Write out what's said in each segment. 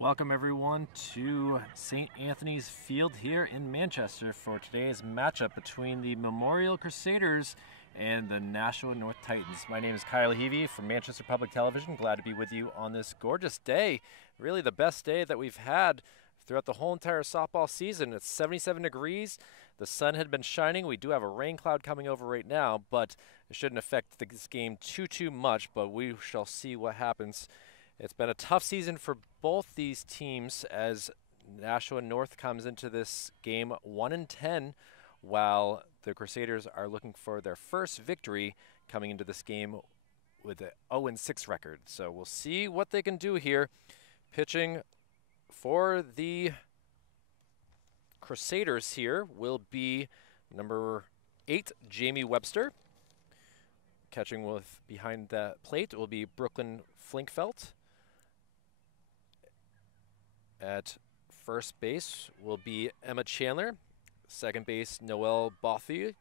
Welcome everyone to St. Anthony's Field here in Manchester for today's matchup between the Memorial Crusaders and the Nashua North Titans. My name is Kyle Heavey from Manchester Public Television. Glad to be with you on this gorgeous day. Really the best day that we've had throughout the whole entire softball season. It's 77 degrees. The sun had been shining. We do have a rain cloud coming over right now, but it shouldn't affect this game too much, but we shall see what happens. It's been a tough season for both these teams as Nashua North comes into this game 1-10, while the Crusaders are looking for their first victory coming into this game with an 0-6 record. So we'll see what they can do here. Pitching for the Crusaders here will be number 8, Jamie Webster. Catching with behind the plate will be Brooklyn Flinkfelt. At first base will be Emma Chandler. Second base, Noelle Bothate.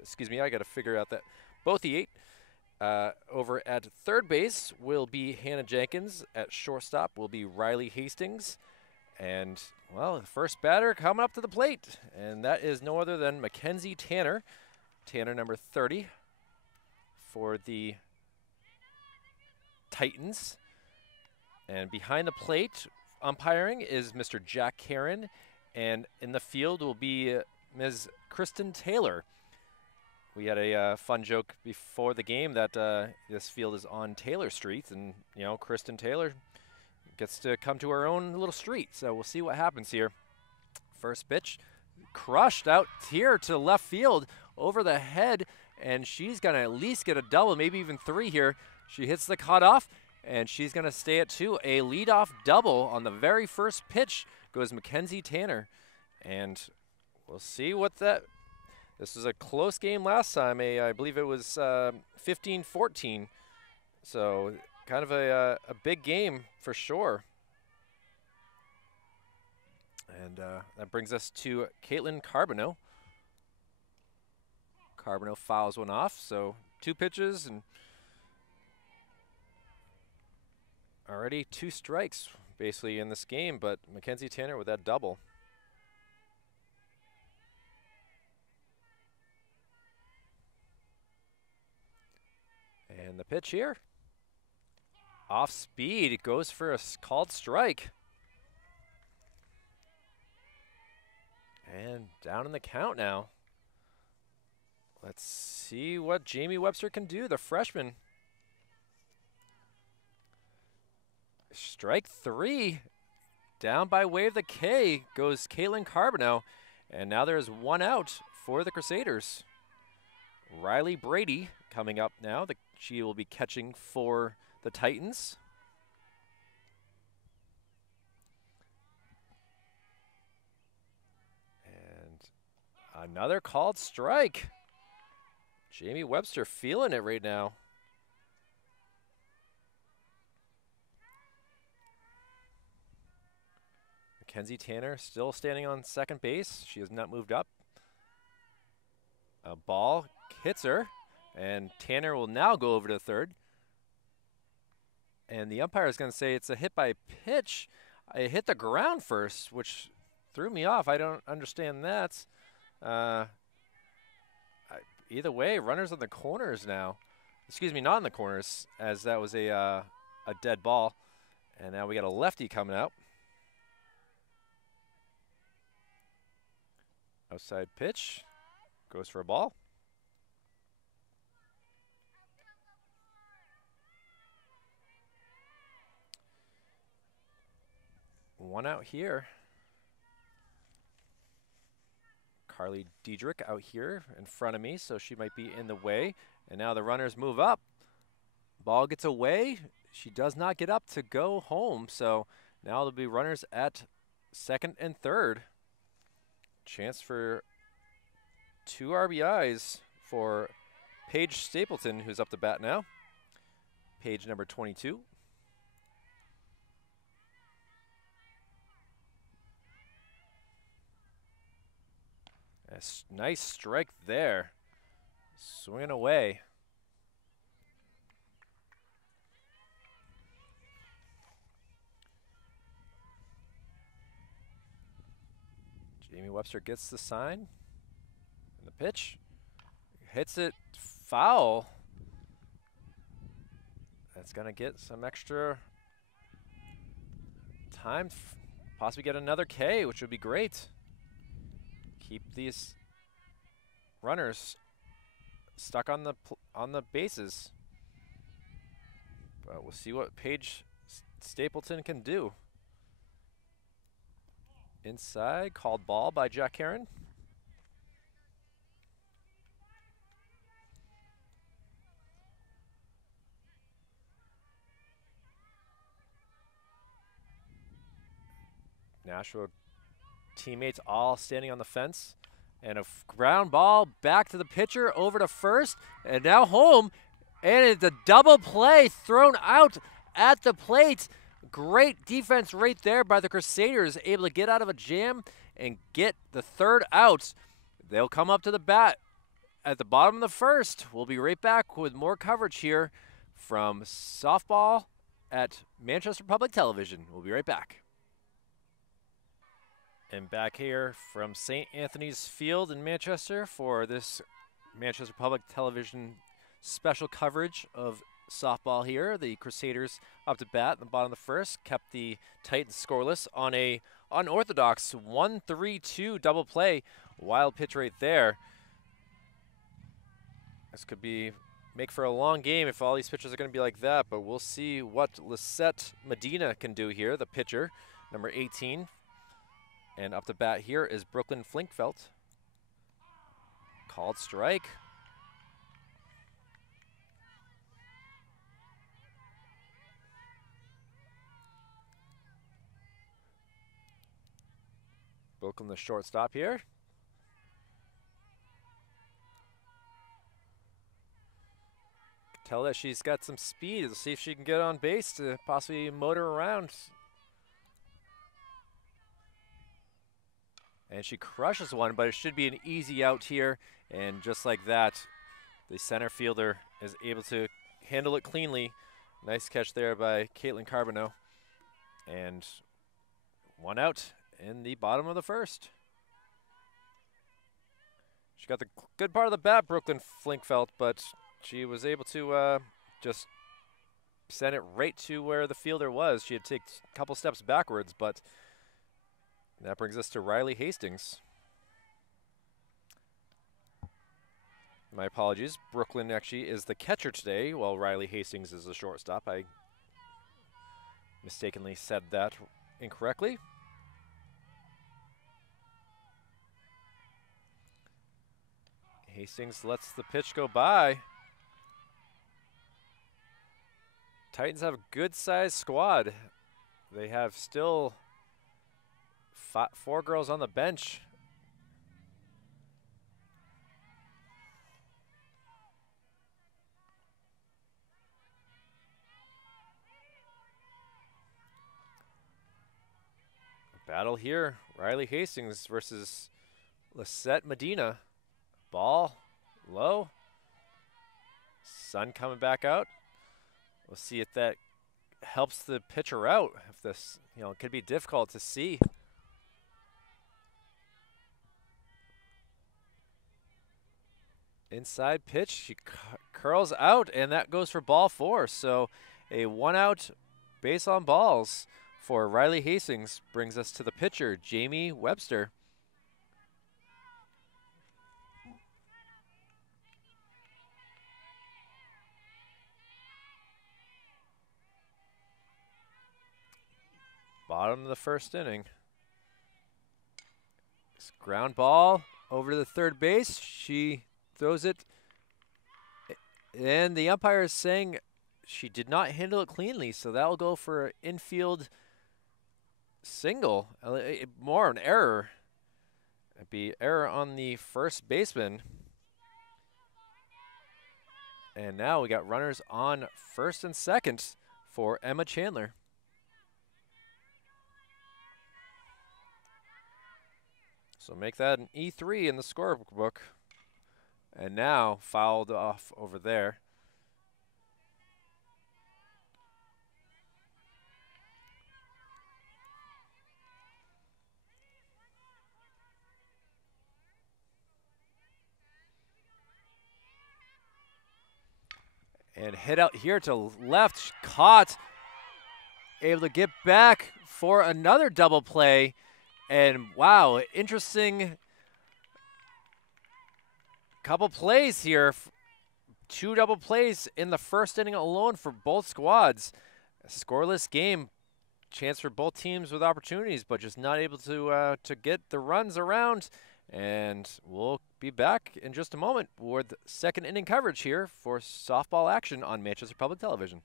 Excuse me, I got to figure out that. Bothate. Over at third base will be Hannah Jenkins. At shortstop will be Riley Hastings. And, well, the first batter coming up to the plate. And that is no other than Mackenzie Tanner. Tanner number 30 for the Titans. And behind the plate, umpiring is Mr. Jack Caron, and in the field will be Ms. Kristen Taylor. We had a fun joke before the game that this field is on Taylor Street, and you know, Kristen Taylor gets to come to her own little street. So we'll see what happens here. First pitch, crushed out here to left field over the head, and she's gonna at least get a double, maybe even 3 here. She hits the cutoff. And she's going to stay at 2. A leadoff double on the very first pitch goes Mackenzie Tanner. And we'll see what that... This was a close game last time. I believe it was 15-14. So kind of a big game for sure. And that brings us to Caitlin Carbonneau. Carbonneau fouls one off. So 2 pitches and... Already 2 strikes basically in this game, but Mackenzie Tanner with that double. And the pitch here. Off speed, it goes for a called strike. And down in the count now. Let's see what Jamie Webster can do, the freshman. Strike 3, down by way of the K goes Caitlin Carbonneau, and now there's 1 out for the Crusaders. Riley Brady coming up now. She will be catching for the Titans. And another called strike. Jamie Webster feeling it right now. Mackenzie Tanner still standing on second base. She has not moved up. A ball hits her, and Tanner will now go over to third. And the umpire is going to say it's a hit by pitch. It hit the ground first, which threw me off. I don't understand that. Either way, runners on the corners now. Excuse me, not in the corners, as that was a dead ball. And now we got a lefty coming out. Outside pitch, goes for a ball. One out here. Carly Diedrich out here in front of me, so she might be in the way. And now the runners move up. Ball gets away. She does not get up to go home, so now there'll be runners at second and third. Chance for 2 RBIs for Paige Stapleton, who's up to bat now. Paige number 22. A nice strike there. Swinging away. Jamie Webster gets the sign. And the pitch. Hits it foul. That's going to get some extra time. Possibly get another K, which would be great. Keep these runners stuck on the bases. But we'll see what Paige Stapleton can do. Inside, called ball by Jack Heron. Nashua teammates all standing on the fence. And a ground ball back to the pitcher, over to first, and now home. And it's a double play thrown out at the plate. Great defense right there by the Crusaders, able to get out of a jam and get the third out. They'll come up to the bat at the bottom of the first. We'll be right back with more coverage here from softball at Manchester Public Television. We'll be right back. And back here from St. Anthony's Field in Manchester for this Manchester Public Television special coverage of softball here. The Crusaders up to bat in the bottom of the first, kept the Titans scoreless on a unorthodox 1-3-2 double play. Wild pitch right there. This could make for a long game if all these pitchers are going to be like that, but we'll see what Lisette Medina can do here, the pitcher, number 18. And up to bat here is Brooklyn Flinkfelt. Called strike. Brooklyn the shortstop here. Tell that she's got some speed. Let's see if she can get on base to possibly motor around. And she crushes one, but it should be an easy out here. And just like that, the center fielder is able to handle it cleanly. Nice catch there by Caitlin Carbonneau. And one out in the bottom of the first. She got the good part of the bat, Brooklyn Flinkfelt, but she was able to just send it right to where the fielder was. She had to take a couple steps backwards, but that brings us to Riley Hastings. My apologies. Brooklyn actually is the catcher today, while Riley Hastings is the shortstop. I mistakenly said that incorrectly. Hastings lets the pitch go by. Titans have a good-sized squad. They have still 4 girls on the bench. Battle here, Riley Hastings versus Lisette Medina. Ball low. Sun coming back out. We'll see if that helps the pitcher out. If this, it could be difficult to see. Inside pitch, she curls out, and that goes for ball 4. So a 1-out base on balls for Riley Hastings brings us to the pitcher, Jamie Webster. Bottom of the first inning. This ground ball over to the third base. She throws it, and the umpire is saying she did not handle it cleanly, so that'll go for an infield single. More an error. It'd be error on the first baseman. And now we got runners on first and second for Emma Chandler. So make that an E3 in the scorebook. And now fouled off over there. And hit out here to left, caught, able to get back for another double play. And wow, interesting couple plays here. 2 double plays in the first inning alone for both squads. A scoreless game, chance for both teams with opportunities, but just not able to get the runs around. And we'll be back in just a moment with second inning coverage here for softball action on Manchester Public Television.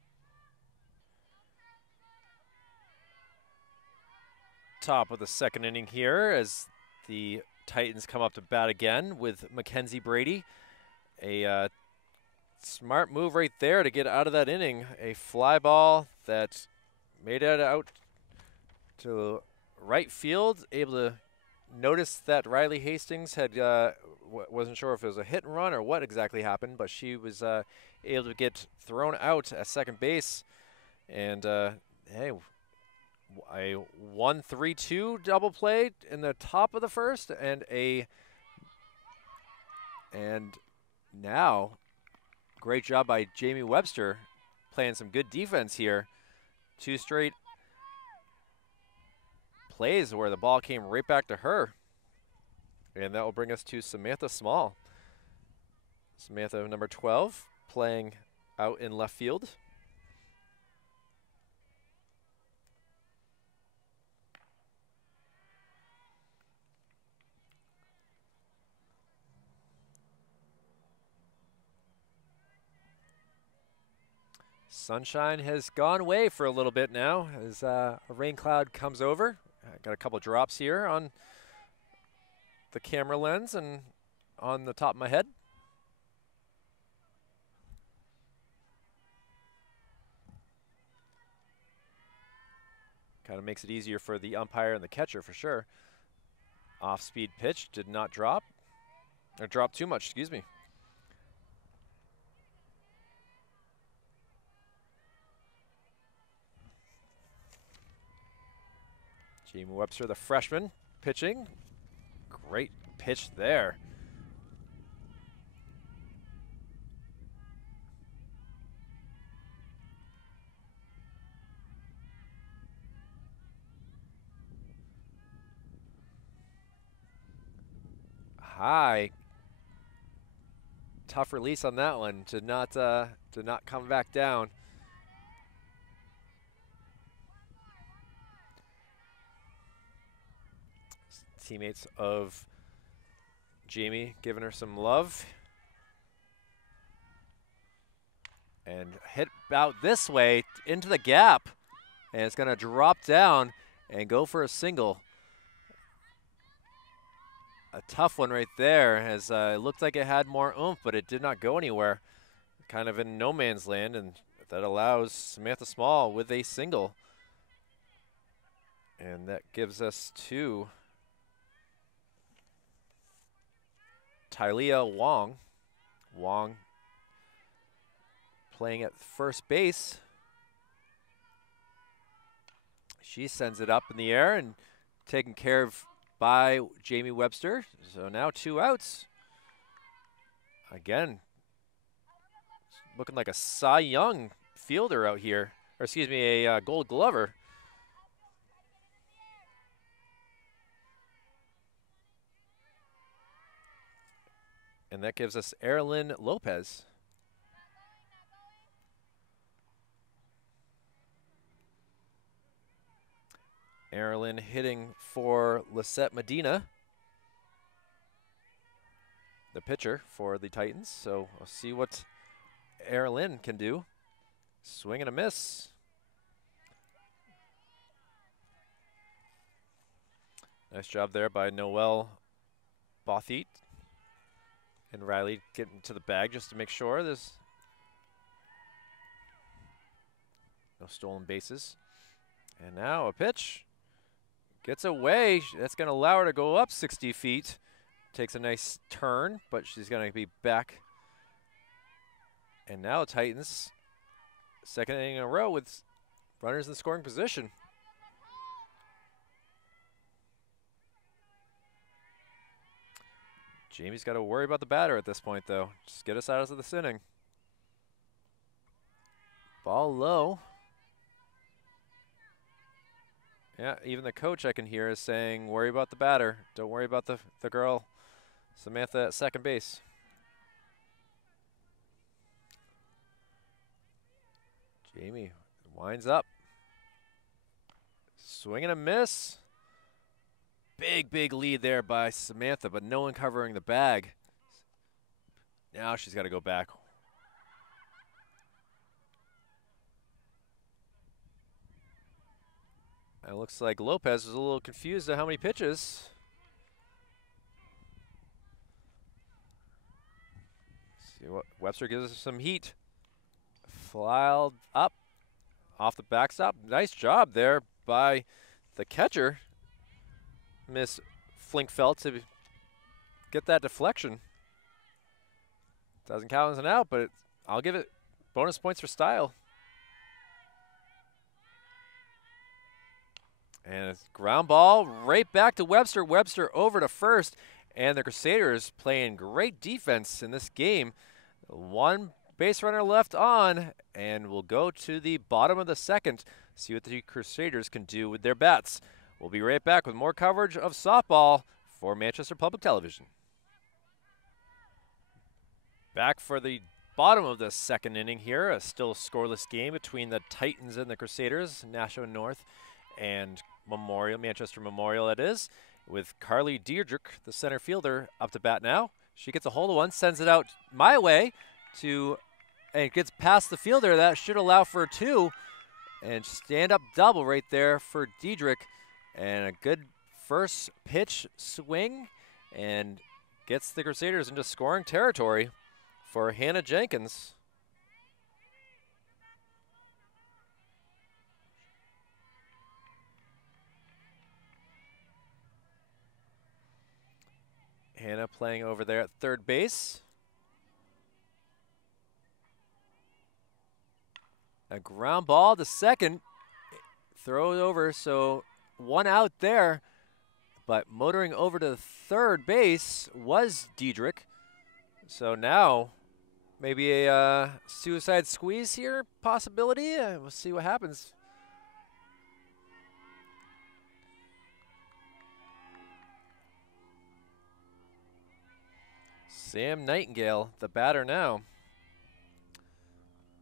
Top of the second inning here as the Titans come up to bat again with Mackenzie Brady. A smart move right there to get out of that inning. A fly ball that made it out to right field, able to notice that Riley Hastings had wasn't sure if it was a hit and run or what exactly happened, but she was able to get thrown out at second base. And hey, a 1-3-2 double play in the top of the first, and now great job by Jamie Webster playing some good defense here. 2 straight plays where the ball came right back to her. And that will bring us to Samantha Small. Samantha, number 12, playing out in left field. Sunshine has gone away for a little bit now as a rain cloud comes over. Got a couple drops here on the camera lens and on the top of my head. Kind of makes it easier for the umpire and the catcher for sure. Off-speed pitch did not drop, or drop too much, excuse me. Jamie Webster, the freshman, pitching. Great pitch there. High. Tough release on that one to not come back down. Teammates of Jamie giving her some love. And hit out this way into the gap. And it's going to drop down and go for a single. A tough one right there, as it looked like it had more oomph, but it did not go anywhere. Kind of in no man's land, and that allows Samantha Small with a single. And that gives us to Tylea Wong. Wong playing at first base. She sends it up in the air and taken care of by Jamie Webster. So now 2 outs. Again, looking like a Cy Young fielder out here. Or excuse me, a Gold Glover. And that gives us Erilyn Lopez. Erilyn hitting for Lisette Medina, the pitcher for the Titans. So we'll see what Erilyn can do. Swing and a miss. Nice job there by Noelle Bothit. And Riley getting to the bag just to make sure there's no stolen bases. And now a pitch. Gets away. That's going to allow her to go up 60 feet. Takes a nice turn, but she's going to be back. And now Titans, second inning in a row with runners in scoring position. Jamie's got to worry about the batter at this point, though. Just get us out of this inning. Ball low. Yeah, even the coach I can hear is saying, worry about the batter. Don't worry about the girl, Samantha at second base. Jamie winds up. Swing and a miss. Big lead there by Samantha, but no one covering the bag. Now she's got to go back. It looks like Lopez was a little confused at how many pitches. See what Webster gives us some heat. Fly up off the backstop. Nice job there by the catcher, Miss Flinkfeld, to get that deflection. Doesn't count as an out, but I'll give it bonus points for style. And it's ground ball right back to Webster. Webster over to first, and the Crusaders playing great defense in this game. One base runner left on, and we'll go to the bottom of the second, see what the Crusaders can do with their bats. We'll be right back with more coverage of softball for Manchester Public Television. Back for the bottom of the second inning here, a still scoreless game between the Titans and the Crusaders, Nashua North and Memorial, Manchester Memorial it is, with Carly Diedrich, the center fielder, up to bat now. She gets a hold of one, sends it out my way to, and it gets past the fielder. That should allow for a two, and stand-up double right there for Diedrich, and a good first pitch swing, and gets the Crusaders into scoring territory for Hannah Jenkins. Hannah playing over there at third base. A ground ball to second. Throw it over, so one out there. But motoring over to third base was Diedrich. So now maybe a suicide squeeze here possibility. We'll see what happens. Sam Nightingale, the batter now.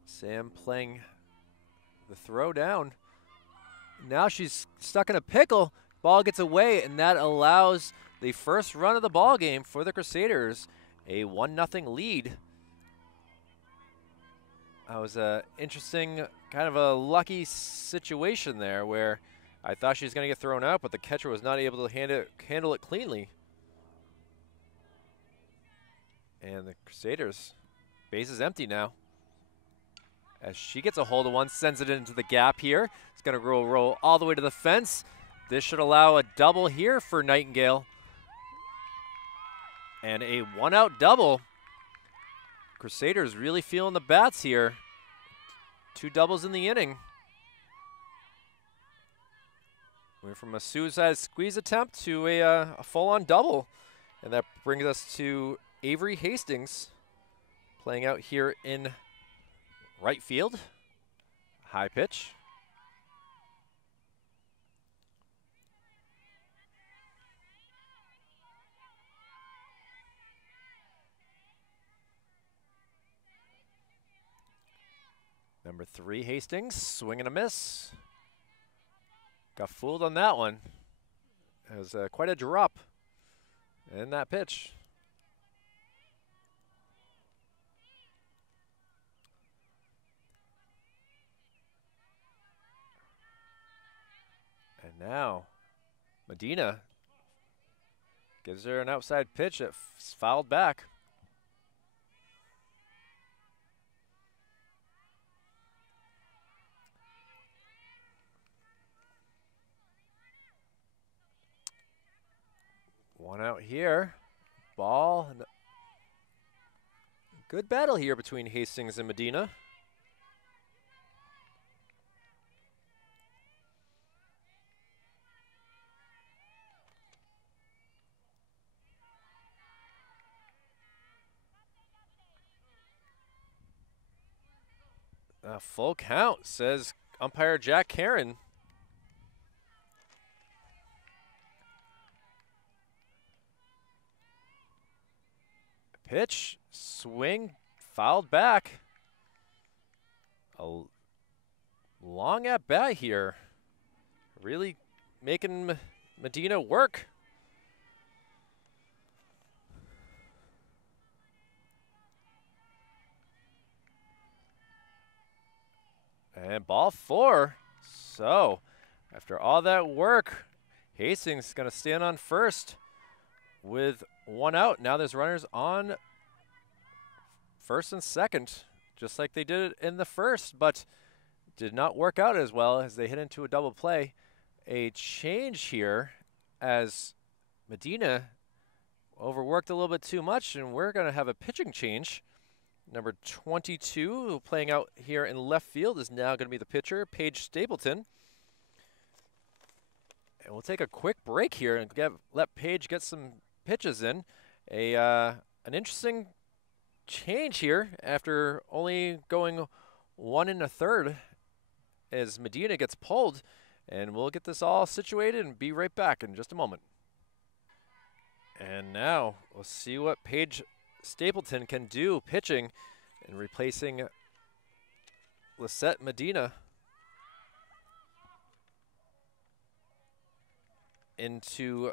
Sam playing the throw down. Now she's stuck in a pickle. Ball gets away, and that allows the first run of the ball game for the Crusaders. A 1-0 lead. That was an interesting, kind of a lucky situation there where I thought she was going to get thrown out, but the catcher was not able to handle it cleanly. And the Crusaders, base is empty now. As she gets a hold of one, sends it into the gap here. It's going to roll all the way to the fence. This should allow a double here for Nightingale. And a one-out double. Crusaders really feeling the bats here. 2 doubles in the inning. Went from a suicide squeeze attempt to a full-on double. And that brings us to Avery Hastings playing out here in right field. High pitch. Number 3, Hastings, swing and a miss. Got fooled on that one. It was quite a drop in that pitch. And now, Medina gives her an outside pitch that's fouled back. One out here. Ball. Good battle here between Hastings and Medina. A full count, says umpire Jack Karen. Pitch, swing, fouled back. A long at bat here. Really making Medina work. And ball 4. So, after all that work, Hastings is going to stand on first with 1 out. Now there's runners on first and second, just like they did it in the first, but did not work out as well as they hit into a double play. A change here as Medina overworked a little bit too much, and we're going to have a pitching change. Number 22, playing out here in left field, is now going to be the pitcher, Paige Stapleton. And we'll take a quick break here and let Paige get some pitches in. An interesting change here after only going 1 1/3 as Medina gets pulled. And we'll get this all situated and be right back in just a moment. And now we'll see what Paige Stapleton can do pitching and replacing Lisette Medina. Into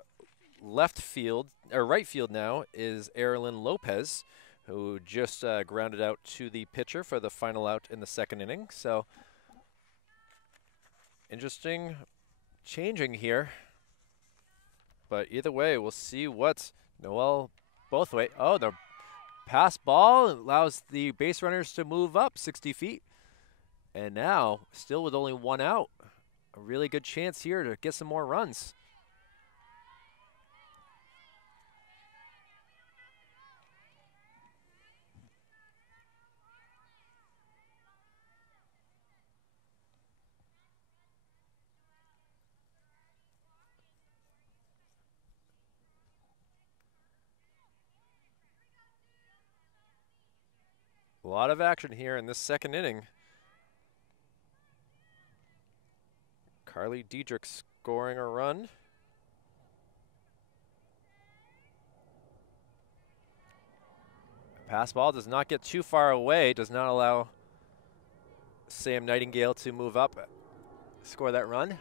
left field, or right field now, is Erilyn Lopez, who just grounded out to the pitcher for the final out in the second inning. So interesting changing here. But either way, we'll see what Noel both way. Oh, the pass ball allows the base runners to move up 60 feet. And now, still with only 1 out, a really good chance here to get some more runs. A lot of action here in this second inning. Carly Diedrich scoring a run. Pass ball does not get too far away, does not allow Sam Nightingale to move up, score that run.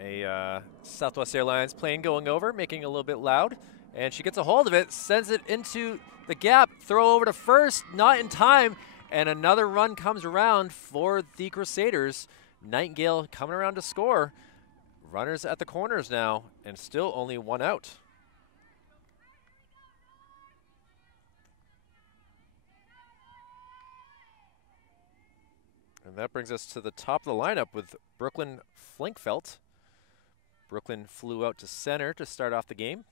A Southwest Airlines plane going over, making it a little bit loud, and she gets a hold of it, sends it into the gap, throw over to first, not in time, and another run comes around for the Crusaders. Nightingale coming around to score. Runners at the corners now, and still only 1 out. And that brings us to the top of the lineup with Brooklyn Flinkfelt. Brooklyn flew out to center to start off the game.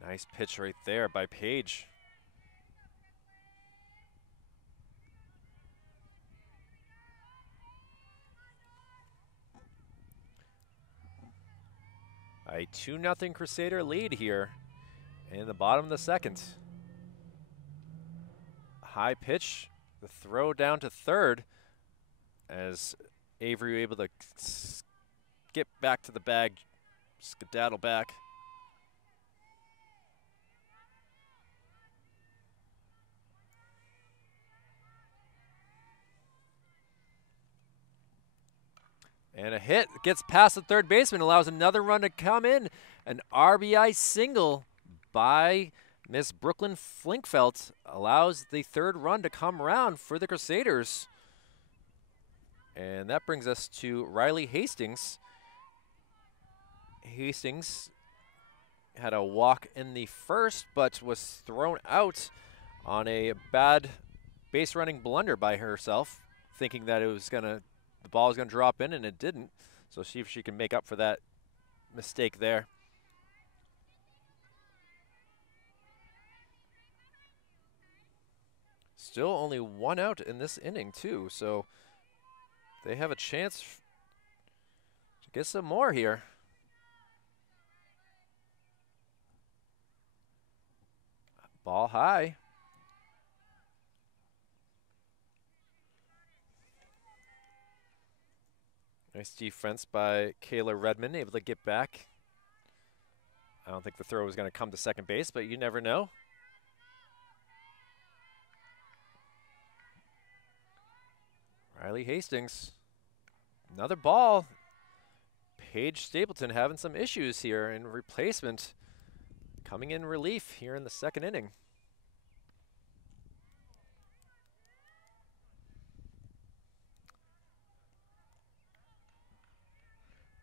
Nice pitch right there by Paige. A 2-0 Crusader lead here in the bottom of the second. High pitch, the throw down to third as Avery able to get back to the bag, skedaddle back. And a hit gets past the third baseman, allows another run to come in. An RBI single by Miss Brooklyn Flinkfelt allows the third run to come around for the Crusaders. And that brings us to Riley Hastings. Hastings had a walk in the first, but was thrown out on a bad base running blunder by herself, thinking that it was the ball was gonna drop in, and it didn't. So see if she can make up for that mistake there. still only 1 out in this inning, too, so they have a chance to get some more here. Ball high. Nice defense by Kayla Redmond, able to get back. I don't think the throw was going to come to second base, but you never know. Riley Hastings, another ball. Paige Stapleton having some issues here in replacement, coming in relief here in the second inning.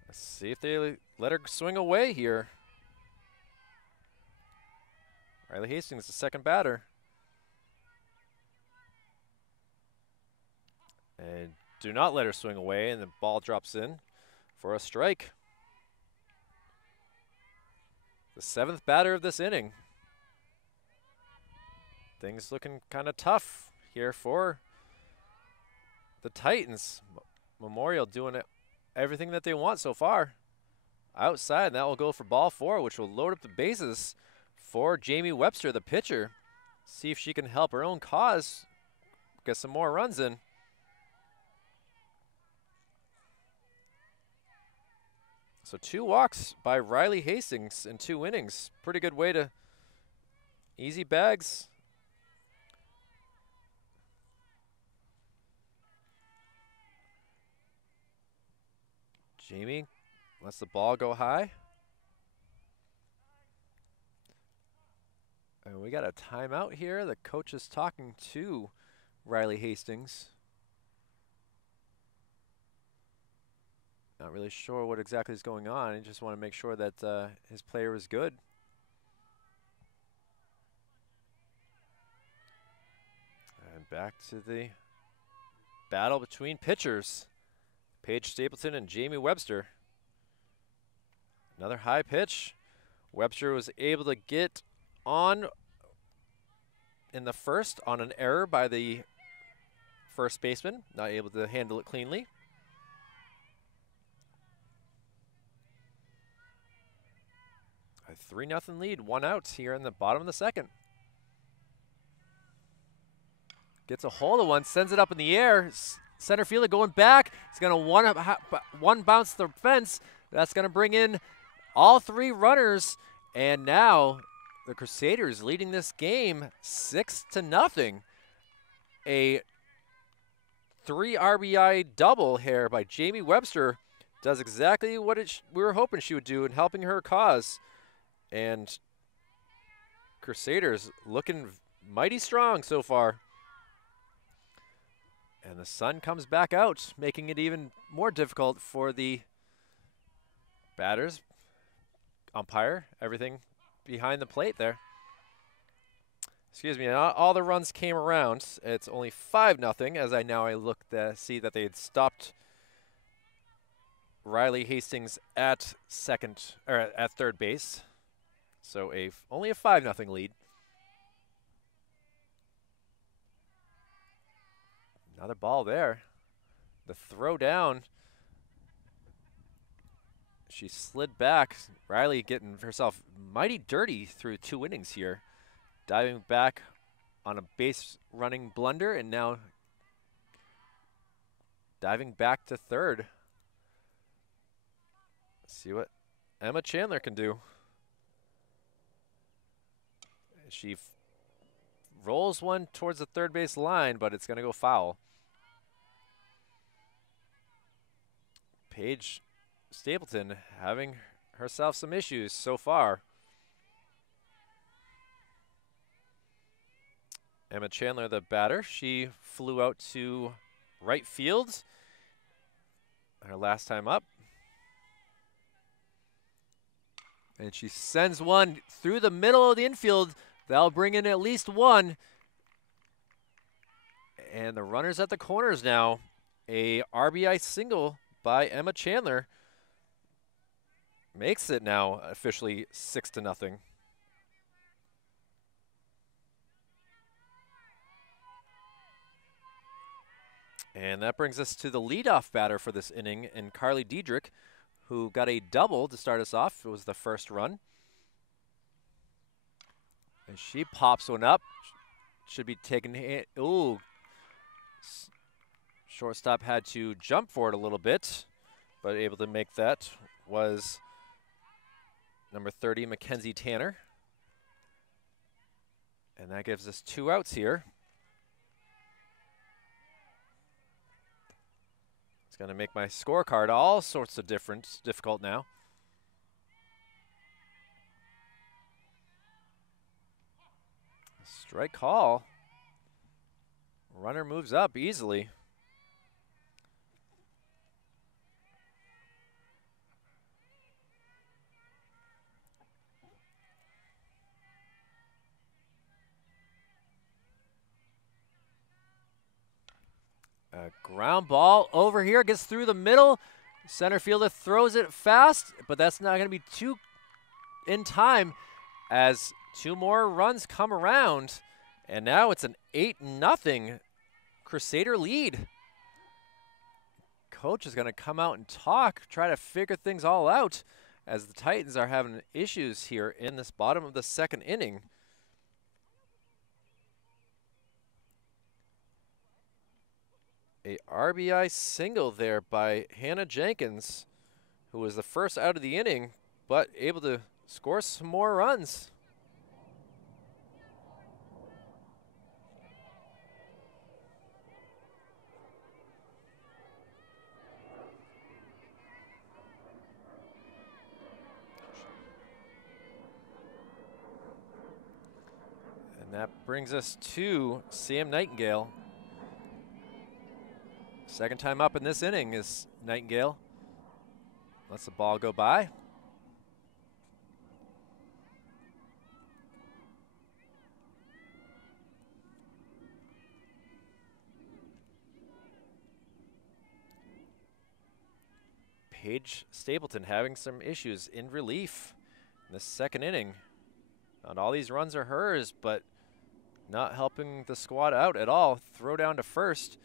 Let's see if they let her swing away here. Riley Hastings, the second batter. And do not let her swing away, and the ball drops in for a strike. The 7th batter of this inning. Things looking kind of tough here for the Titans. Memorial doing everything that they want so far. Outside, and that will go for ball 4, which will load up the bases for Jamie Webster, the pitcher. See if she can help her own cause, get some more runs in. So 2 walks by Riley Hastings in 2 innings. Pretty good way to easy bags. Jamie lets the ball go high. And we got a timeout here. The coach is talking to Riley Hastings. Not really sure what exactly is going on. He just want to make sure that his player is good. And back to the battle between pitchers. Paige Stapleton and Jamie Webster. Another high pitch. Webster was able to get on in the first on an error by the first baseman. Not able to handle it cleanly. A 3-0 lead, 1 out here in the bottom of the second. Gets a hold of one, sends it up in the air. Center fielder going back. It's going to one bounce the fence. That's going to bring in all 3 runners. And now the Crusaders leading this game 6-0. A 3 RBI double here by Jamie Webster does exactly what we were hoping she would do in helping her cause. And Crusaders looking mighty strong so far. And the sun comes back out, making it even more difficult for the batters, umpire, everything behind the plate there. Excuse me, not all the runs came around. It's only 5-0 as I look to see that they had stopped Riley Hastings at third base. So only a 5-0 lead. Another ball there. The throw down. She slid back. Riley getting herself mighty dirty through 2 innings here. Diving back on a base running blunder and now diving back to third. Let's see what Emma Chandler can do. She rolls one towards the third base line, but it's going to go foul. Paige Stapleton having herself some issues so far. Emma Chandler, the batter, she flew out to right field her last time up. And she sends one through the middle of the infield. That'll bring in at least 1. And the runners at the corners now. A RBI single by Emma Chandler makes it now officially 6-0. And that brings us to the leadoff batter for this inning, and Carly Diedrich, who got a double to start us off. It was the first run. And she pops one up. Should be taken. Ooh. Shortstop had to jump for it a little bit, but able to make that was number 30, Mackenzie Tanner. And that gives us 2 outs here. It's going to make my scorecard all sorts of difficult now. Strike call. Runner moves up easily. A ground ball over here, gets through the middle. Center fielder throws it fast, but that's not going to be too in time as 2 more runs come around. And now it's an 8-0 Crusader lead. Coach is going to come out and talk, try to figure things all out as the Titans are having issues here in this bottom of the 2nd inning. A RBI single there by Hannah Jenkins, who was the first out of the inning, but able to score some more runs. And that brings us to Sam Nightingale. Second time up in this inning is Nightingale. Lets the ball go by. Paige Stapleton having some issues in relief in the 2nd inning. Not all these runs are hers, but not helping the squad out at all. Throw down to first.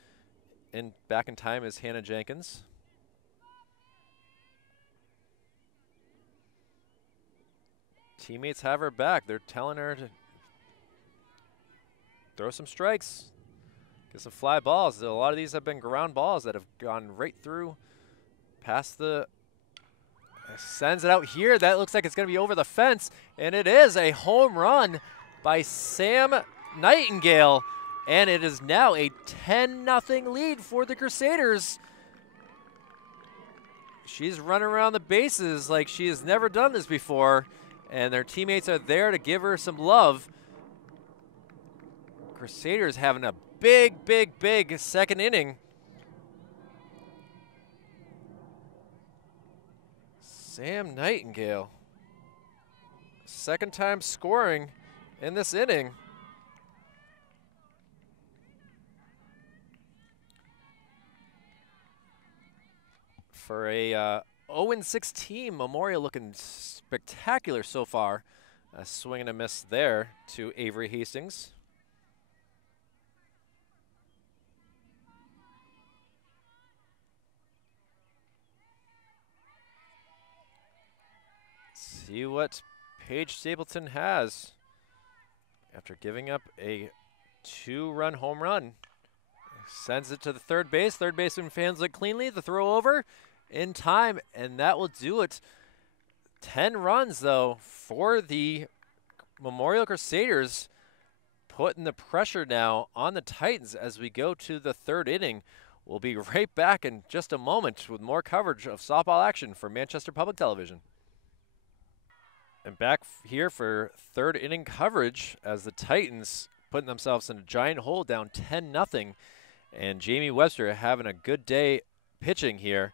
And back in time is Hannah Jenkins. Teammates have her back. They're telling her to throw some strikes, get some fly balls. A lot of these have been ground balls that have gone right through past the, sends it out here. That looks like it's going to be over the fence, and it is a home run by Sam Nightingale. And it is now a 10-0 lead for the Crusaders. She's running around the bases like she has never done this before, and their teammates are there to give her some love. Crusaders having a big, big, big 2nd inning. Sam Nightingale, 2nd time scoring in this inning. For a 0-6 team, Memorial looking spectacular so far. A swing and a miss there to Avery Hastings. See what Paige Stapleton has after giving up a 2-run home run. Sends it to the third base. Third baseman fans it cleanly. The throw over in time, and that will do it. 10 runs, though, for the Memorial Crusaders, putting the pressure now on the Titans as we go to the 3rd inning. We'll be right back in just a moment with more coverage of softball action for Manchester Public Television. And back here for 3rd inning coverage as the Titans putting themselves in a giant hole down 10-0. And Jamie Webster having a good day pitching here,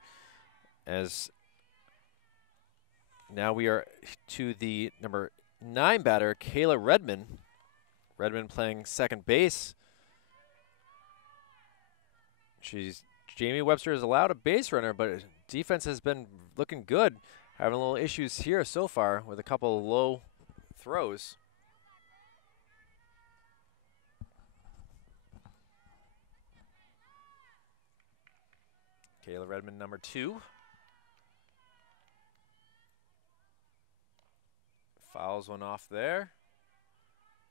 as now we are to the number 9 batter, Kayla Redmond. Redmond playing 2nd base. Jamie Webster has allowed a base runner, but defense has been looking good. Having a little issues here so far with a couple of low throws. Kayla Redmond, number 2. Fouls one off there.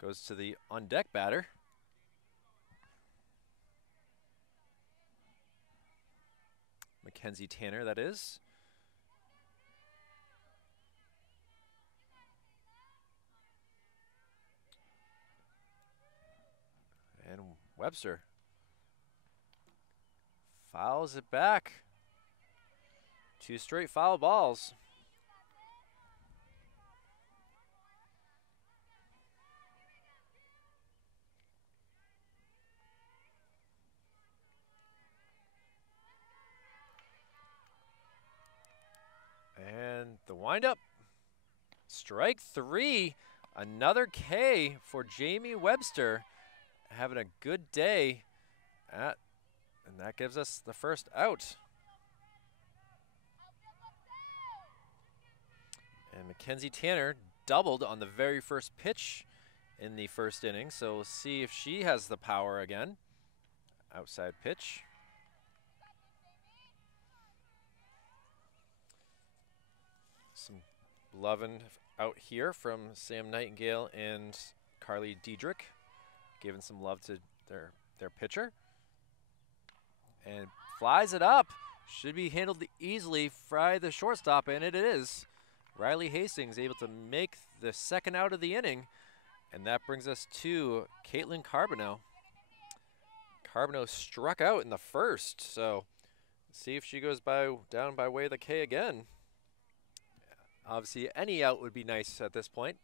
Goes to the on-deck batter. Mackenzie Tanner, that is. And Webster fouls it back. 2 straight foul balls. And the windup. Strike 3. Another K for Jamie Webster. Having a good day and that gives us the first out. And Mackenzie Tanner doubled on the very first pitch in the first inning, so we'll see if she has the power again. Outside pitch. Some loving out here from Sam Nightingale and Carly Diedrich, giving some love to their pitcher. And flies it up. Should be handled easily. Fry the shortstop, and it is. Riley Hastings able to make the second out of the inning, and that brings us to Caitlin Carbonneau. Carbonneau struck out in the first, so see if she goes down by way of the K again. Obviously, any out would be nice at this point.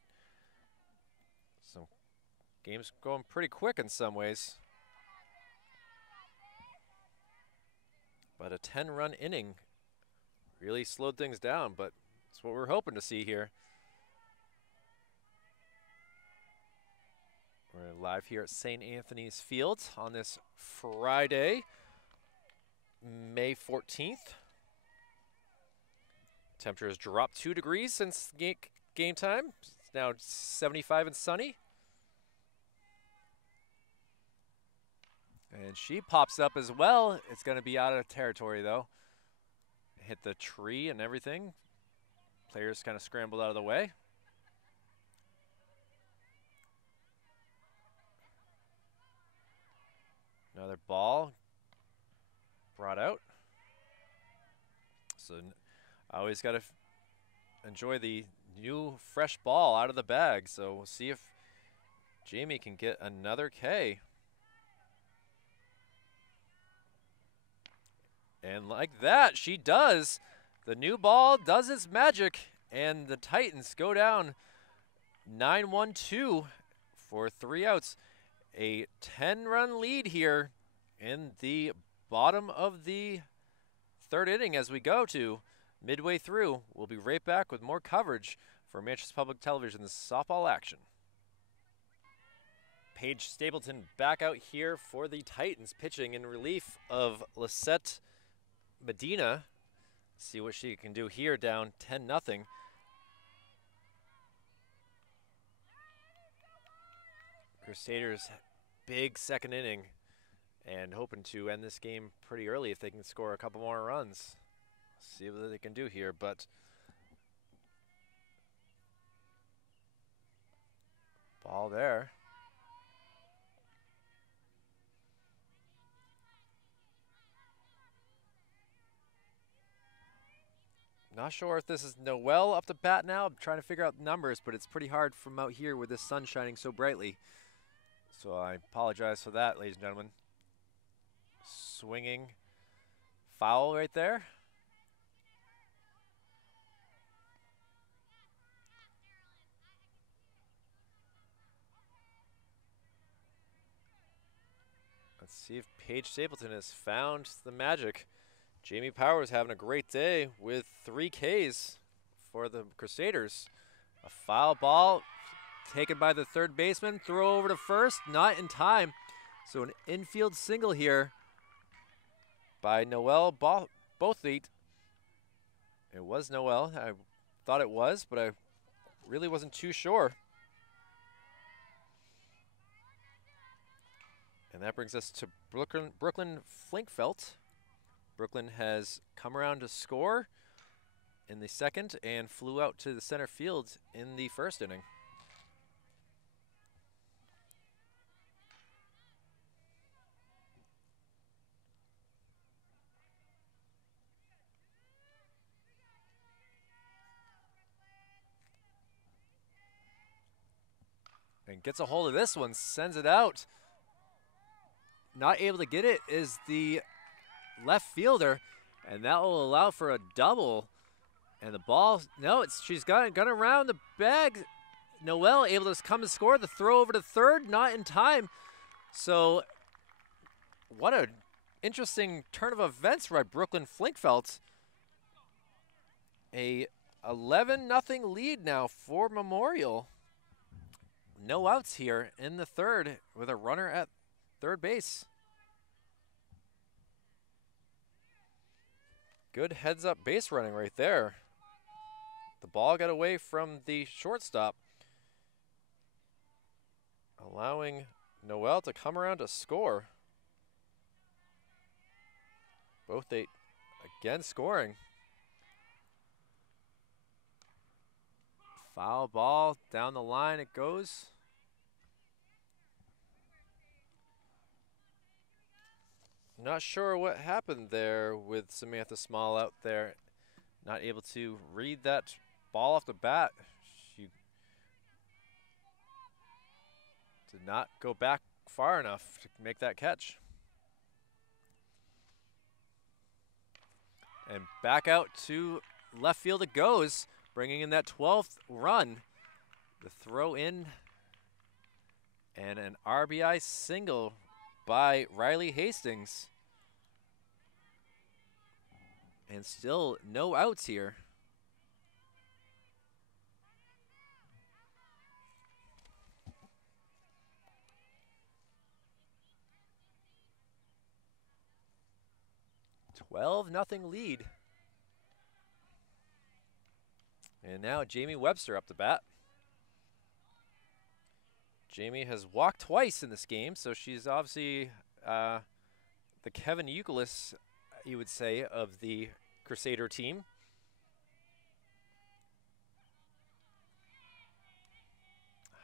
So, game's going pretty quick in some ways. But a 10-run inning really slowed things down, but it's what we're hoping to see here. We're live here at St. Anthony's Field on this Friday, May 14th. Temperature has dropped 2 degrees since game time. It's now 75 and sunny. And she pops up as well. It's going to be out of territory, though. Hit the tree and everything. Players kind of scrambled out of the way. Another ball brought out. So I always got to enjoy the new fresh ball out of the bag. So we'll see if Jamie can get another K. And like that, she does. The new ball does its magic, and the Titans go down 9-1-2 for 3 outs. A 10-run lead here in the bottom of the 3rd inning as we go to midway through. We'll be right back with more coverage for Manchester Public Television's softball action. Paige Stapleton back out here for the Titans, pitching in relief of Lisette Medina. See what she can do here, down 10-0. Crusaders, big second inning, and hoping to end this game pretty early if they can score a couple more runs. See what they can do here, but ball there. Not sure if this is Noel up to bat now. I'm trying to figure out the numbers, but it's pretty hard from out here with the sun shining so brightly. So I apologize for that, ladies and gentlemen. Swinging foul right there. Let's see if Paige Stapleton has found the magic. Jamie Powers having a great day with 3 Ks for the Crusaders. A foul ball taken by the third baseman. Throw over to first, not in time. So an infield single here by Noel Bothleet. It was Noel. I thought it was, but I really wasn't too sure. And that brings us to Brooklyn Flinkfelt. Brooklyn has come around to score in the second and flew out to the center field in the first inning. And gets a hold of this one, sends it out. Not able to get it is the left fielder, and that will allow for a double. And the ball, no, she's got around the bag. Noel able to come and score. The throw over to third, not in time. So what an interesting turn of events by Brooklyn Flinkfelt. A 11-0 lead now for Memorial. No outs here in the third with a runner at third base. Good heads-up base running right there. The ball got away from the shortstop, allowing Noel to come around to score. Both they again scoring. Foul ball, down the line it goes. Not sure what happened there with Samantha Small out there. Not able to read that ball off the bat. She did not go back far enough to make that catch. And back out to left field it goes, bringing in that 12th run. The throw in and an RBI single by Riley Hastings. And still no outs here. "12-0 lead. And now Jamie Webster up to bat. Jamie has walked twice in this game, so she's obviously the Kevin Youkilis, you would say, of the Crusader team.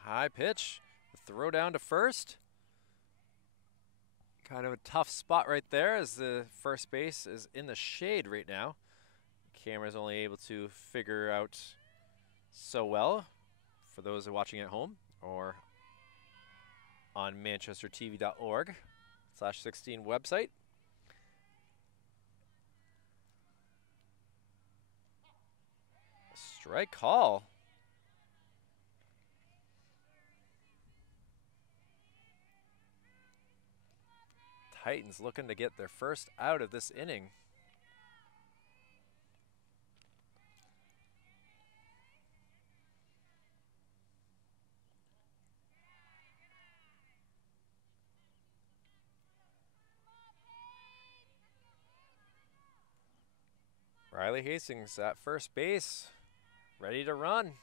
High pitch, the throw down to first. Kind of a tough spot right there as the first base is in the shade right now. Camera's only able to figure out so well for those watching at home or on manchestertv.org/16 website. Strike call. Titans looking to get their first out of this inning. Riley Hastings at first base, ready to run.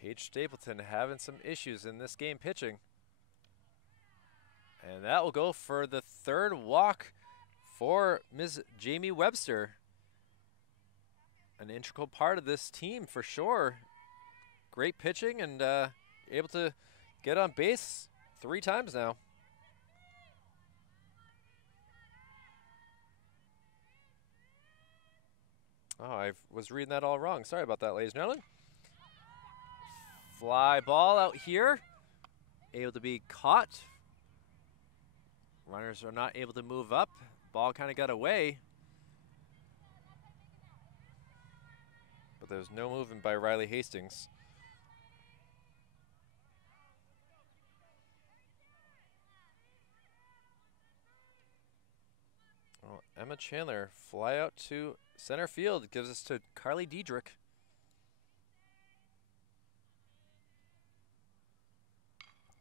Paige Stapleton having some issues in this game pitching. And that will go for the third walk for Ms. Jamie Webster. An integral part of this team for sure. Great pitching and able to get on base 3 times now. Oh, I was reading that all wrong. Sorry about that, ladies and gentlemen. Fly ball out here. Able to be caught. Runners are not able to move up. Ball kind of got away. But there's no movement by Riley Hastings. Well, Emma Chandler fly out to center field. Gives us to Carly Diedrich.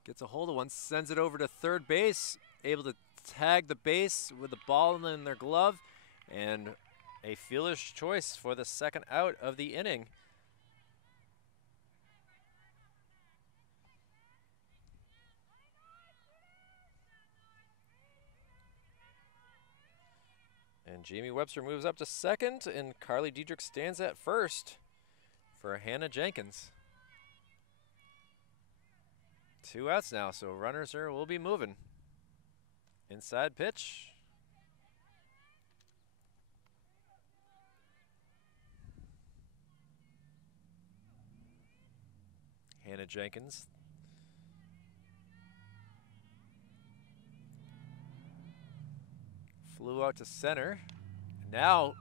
Gets a hold of one, sends it over to third base. Able to tag the base with the ball in their glove. And a fielder's choice for the second out of the inning. And Jamie Webster moves up to second, and Carly Diedrich stands at first for Hannah Jenkins. 2 outs now, so runners will be moving. Inside pitch. Hannah Jenkins. Flew out to center. Now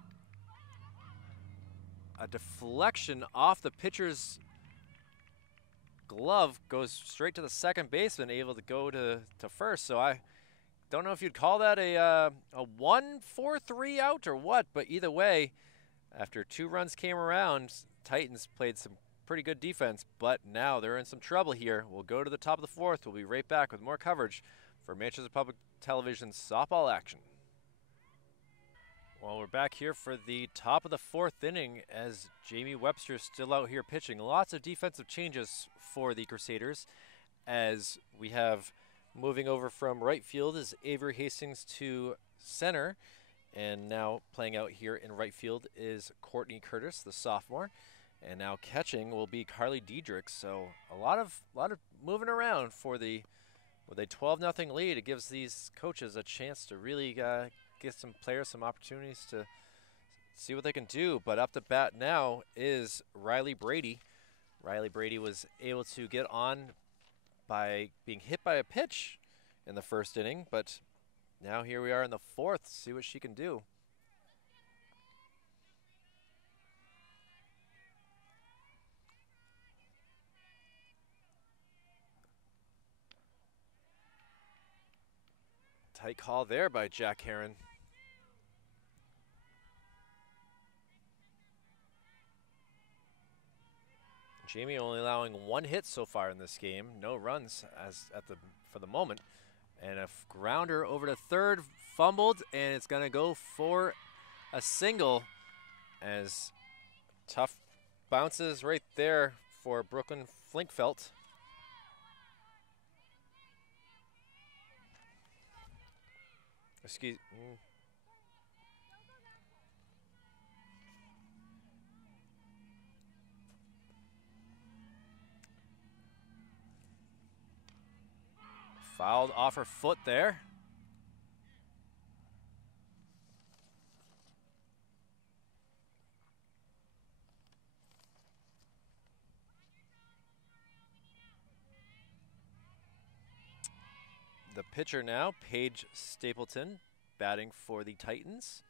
a deflection off the pitcher's glove goes straight to the second baseman, able to go to first. So I don't know if you'd call that a 1-4-3 out or what, but either way, after 2 runs came around, Titans played some pretty good defense, but now they're in some trouble here. We'll go to the top of the 4th. We'll be right back with more coverage for Manchester Public Television's softball action. Well, we're back here for the top of the 4th inning as Jamie Webster is still out here pitching. Lots of defensive changes for the Crusaders as we have moving over from right field is Avery Hastings to center, and now playing out here in right field is Courtney Curtis, the sophomore, and now catching will be Carly Diedrich. So a lot of moving around for with a 12-0 lead. It gives these coaches a chance to really get some players some opportunities to see what they can do. But up to bat now is Riley Brady. Riley Brady was able to get on by being hit by a pitch in the first inning, but now here we are in the 4th. See what she can do. Tight call there by Jack Heron. Jamie only allowing 1 hit so far in this game, no runs for the moment, and a grounder over to third, fumbled, and it's going to go for a single as tough bounces right there for Brooklyn Flinkfelt. Excuse me. Fouled off her foot there. The pitcher now, Paige Stapleton, batting for the Titans.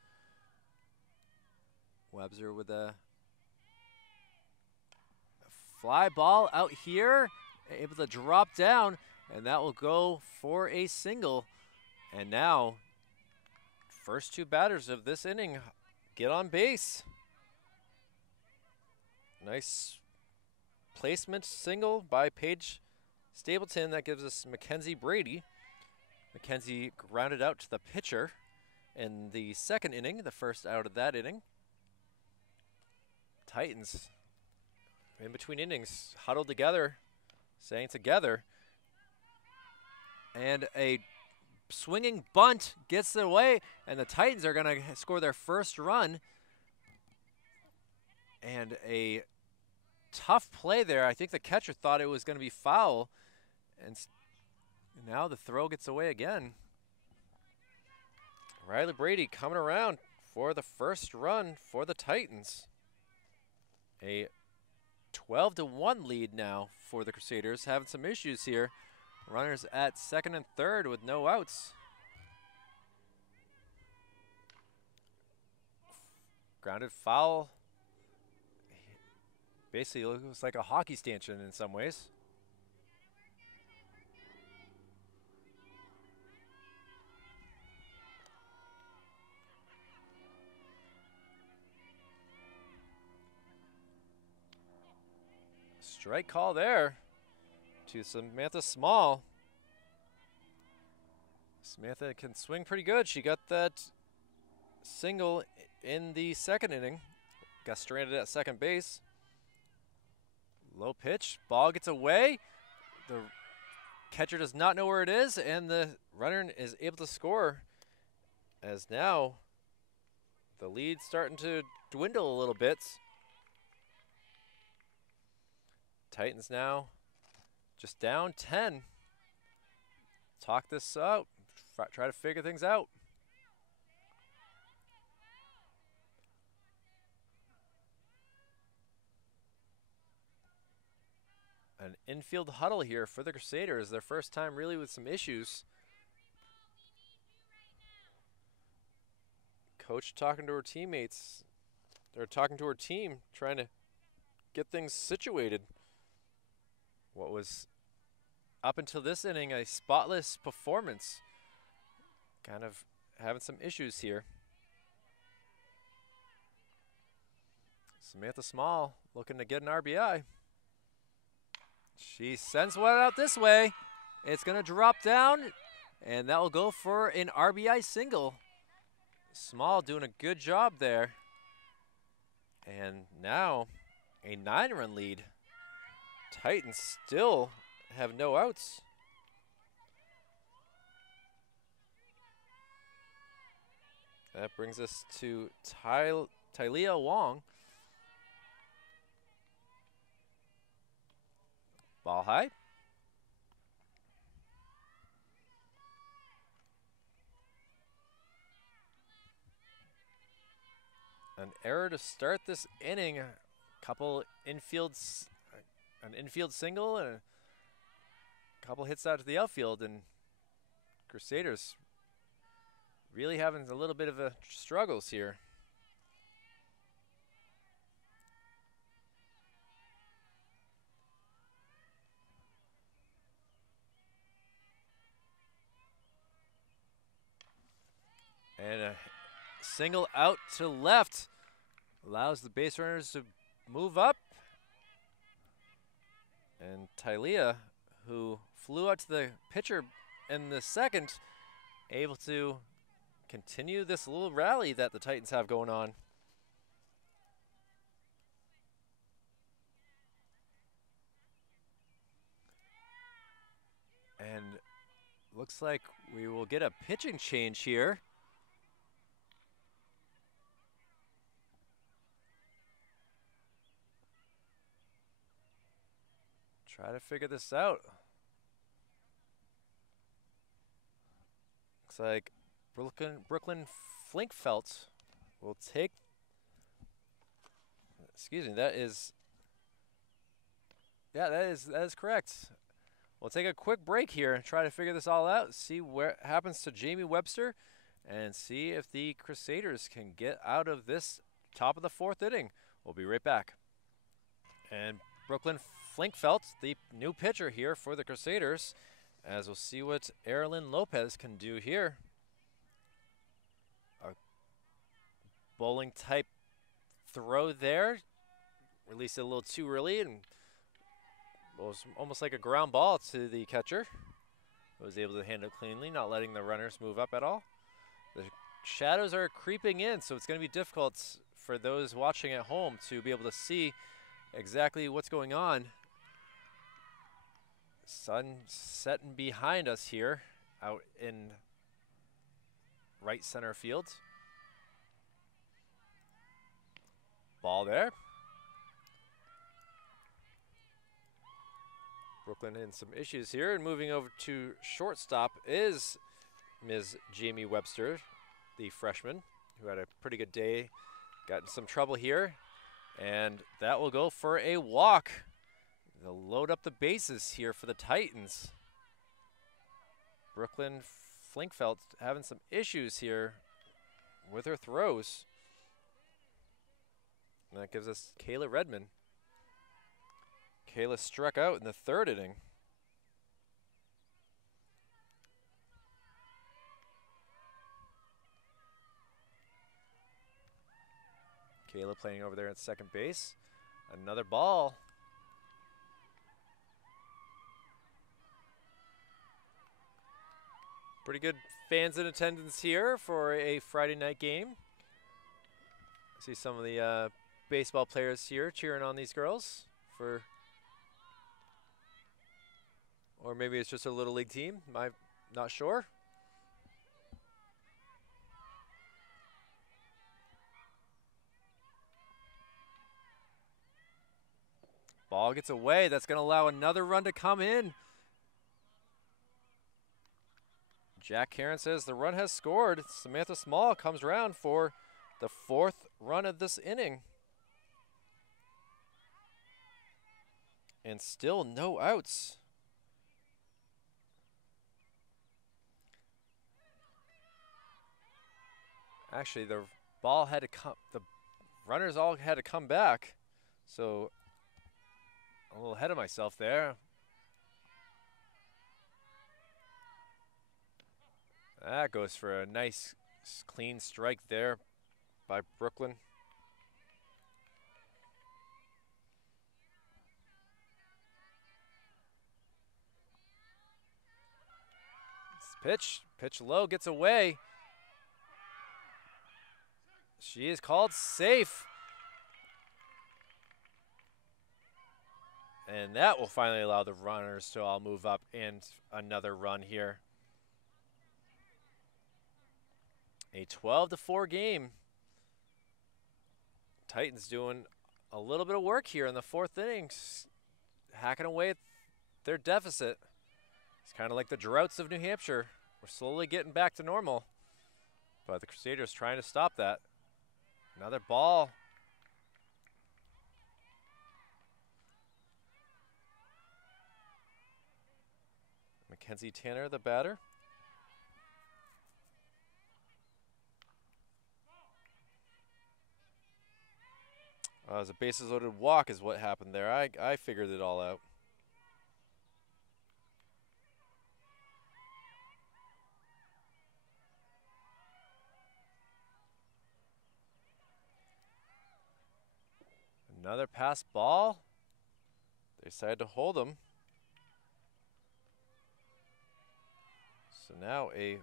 Webster with a fly ball out here, able to drop down, and that will go for a single. And now, first 2 batters of this inning get on base. Nice placement single by Paige Stapleton. That gives us Mackenzie Brady. Mackenzie grounded out to the pitcher in the 2nd inning, the first out of that inning. Titans, in between innings, huddled together, staying together. And a swinging bunt gets away, and the Titans are going to score their first run. And a tough play there. I think the catcher thought it was going to be foul, and now the throw gets away again. Riley Brady coming around for the first run for the Titans. A 12-1 lead now for the Crusaders, having some issues here. Runners at 2nd and 3rd with no outs. Grounded foul. Basically it looks like a hockey stanchion in some ways. Strike call there to Samantha Small. Samantha can swing pretty good. She got that single in the 2nd inning. Got stranded at second base. Low pitch. Ball gets away. The catcher does not know where it is, and the runner is able to score. As now the lead's starting to dwindle a little bit. Titans now just down 10. Talk this out. Try to figure things out. An infield huddle here for the Crusaders. Their first time really with some issues. Coach talking to her teammates. They're talking to her team, trying to get things situated. What was, up until this inning, a spotless performance. Kind of having some issues here. Samantha Small looking to get an RBI. She sends one out this way. It's going to drop down, and that will go for an RBI single. Small doing a good job there. And now a 9-run lead. Titans still have no outs. That brings us to Tylea Wong. Ball high. An error to start this inning. A couple infields, an infield single and a couple hits out to the outfield, and Crusaders really having a little bit of a struggles here. And a single out to left allows the base runners to move up. And Tylea, who flew out to the pitcher in the second, able to continue this little rally that the Titans have going on. And looks like we will get a pitching change here. Try to figure this out. Looks like Brooklyn Flinkfelt will take, excuse me, that is correct. We'll take a quick break here and try to figure this all out, see what happens to Jamie Webster, and see if the Crusaders can get out of this top of the 4th inning. We'll be right back. And Brooklyn Flinkfelt, the new pitcher here for the Crusaders, as we'll see what Erilyn Lopez can do here. A bowling type throw there. Released it a little too early and was almost like a ground ball to the catcher. Was able to handle it cleanly, not letting the runners move up at all. The shadows are creeping in, so it's going to be difficult for those watching at home to be able to see exactly what's going on. Sun setting behind us here out in right center field. Ball there. Brooklyn in some issues here, and moving over to shortstop is Ms. Jamie Webster, the freshman, who had a pretty good day, got in some trouble here, and that will go for a walk. They'll load up the bases here for the Titans. Brooklyn Flinkfelt having some issues here with her throws. And that gives us Kayla Redmond. Kayla struck out in the 3rd inning. Kayla playing over there at second base. Another ball. Pretty good fans in attendance here for a Friday night game. See some of the baseball players here cheering on these girls for, or maybe it's just a little league team. I'm not sure. Ball gets away. That's going to allow another run to come in. Jack Karen says the run has scored. Samantha Small comes around for the 4th run of this inning. And still no outs. Actually, the ball had to come, the runners all had to come back. So a little ahead of myself there. That goes for a nice clean strike there by Brooklyn. Pitch low, gets away. She is called safe. And that will finally allow the runners to all move up and another run here. A 12-4 game. Titans doing a little bit of work here in the 4th inning, hacking away at their deficit. It's kind of like the droughts of New Hampshire. We're slowly getting back to normal, but the Crusaders trying to stop that. Another ball. Mackenzie Tanner, the batter. It was a bases loaded walk is what happened there. I figured it all out. Another pass ball. They decided to hold him. So now a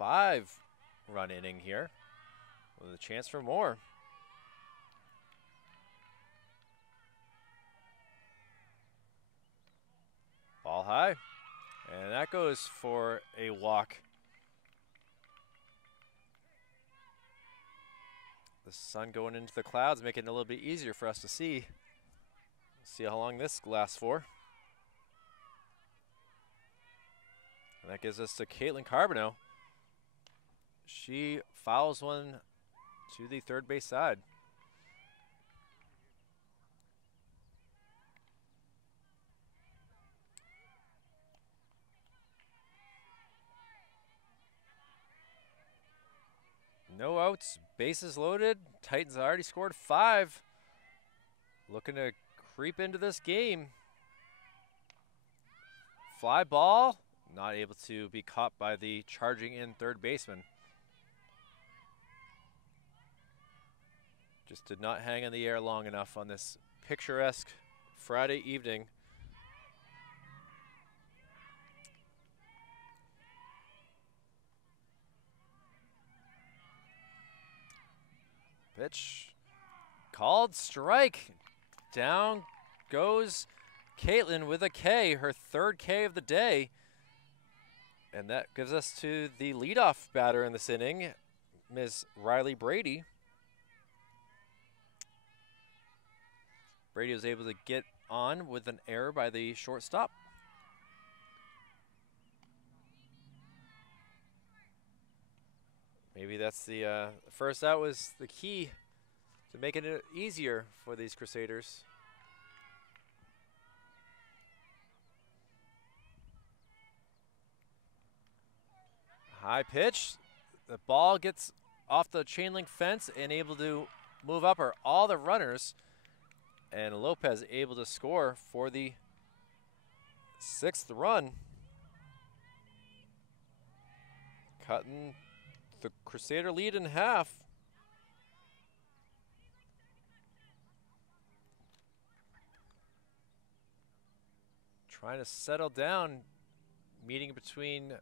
5-run inning here with a chance for more. Ball high, and that goes for a walk. The sun going into the clouds, making it a little bit easier for us to see. See how long this lasts for. And that gives us to Caitlin Carbonell. She fouls one to the third base side. No outs, bases loaded. Titans already scored 5. Looking to creep into this game. Fly ball, not able to be caught by the charging in third baseman. Just did not hang in the air long enough on this picturesque Friday evening. Pitch called, strike. Down goes Caitlin with a K, her 3rd K of the day. And that gives us to the leadoff batter in this inning, Ms. Riley Brady. Brady was able to get on with an error by the shortstop. Maybe that's the first out was the key to making it easier for these Crusaders. High pitch. The ball gets off the chain link fence and able to move up are all the runners. And Lopez able to score for the 6th run. Cutting the Crusader lead in half. Trying to settle down. Meeting between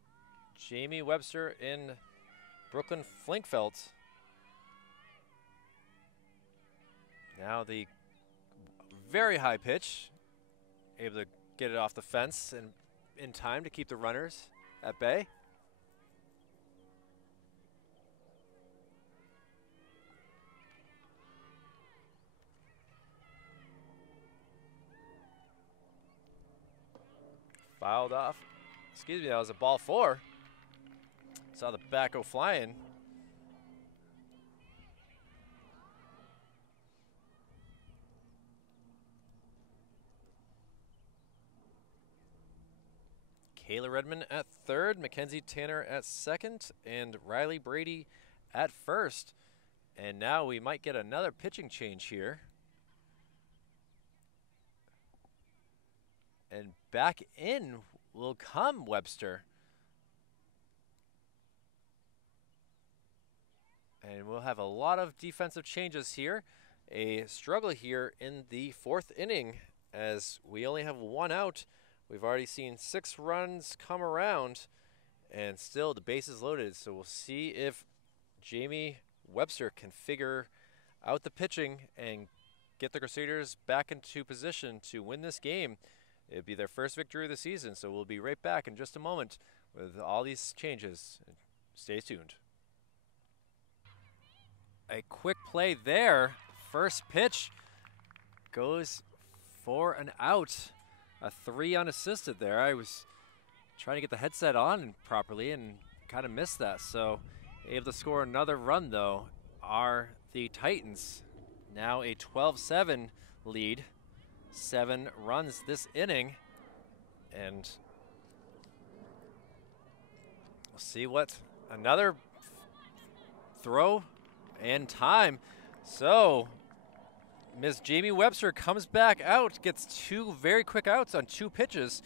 Jamie Webster and Brooklyn Flinkfelt. Now the very high pitch. Able to get it off the fence and in time to keep the runners at bay. Fouled off. Excuse me, that was a ball 4. Saw the bat go flying. Kayla Redmond at third, Mackenzie Tanner at second, and Riley Brady at first. And now we might get another pitching change here. And back in will come Webster. And we'll have a lot of defensive changes here. A struggle here in the 4th inning as we only have 1 out. We've already seen 6 runs come around and still the base is loaded. So we'll see if Jamie Webster can figure out the pitching and get the Crusaders back into position to win this game. It'd be their first victory of the season, so we'll be right back in just a moment with all these changes. Stay tuned. A quick play there. First pitch goes for an out. A 3 unassisted there. I was trying to get the headset on properly and kind of missed that. So able to score another run, though, are the Titans. Now a 12-7 lead. 7 runs this inning. And we'll see what another throw and time. So Ms. Jamie Webster comes back out, gets 2 very quick outs on 2 pitches.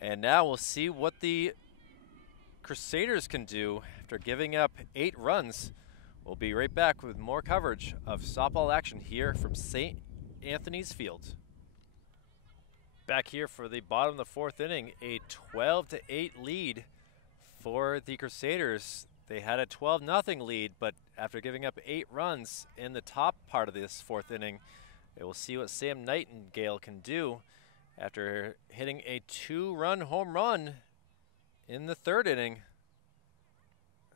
And now we'll see what the Crusaders can do after giving up 8 runs. We'll be right back with more coverage of softball action here from St. Anthony's Field. Back here for the bottom of the 4th inning, a 12-8 lead for the Crusaders. They had a 12-0 lead, but after giving up 8 runs in the top part of this 4th inning, we'll see what Sam Nightingale can do after hitting a 2-run home run in the 3rd inning.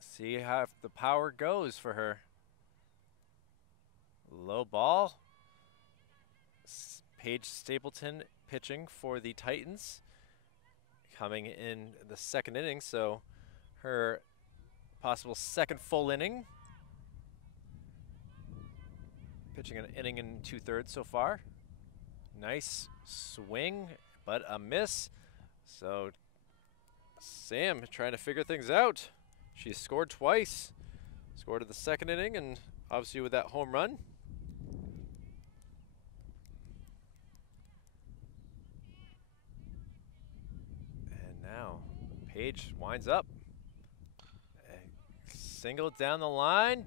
See how the power goes for her. Low ball. Paige Stapleton pitching for the Titans, coming in the 2nd inning, so her possible 2nd full inning. Pitching an inning and 2/3 so far. Nice swing, but a miss. So Sam trying to figure things out. She scored twice. Scored in the 2nd inning, and obviously with that home run. And now Paige winds up. A single down the line.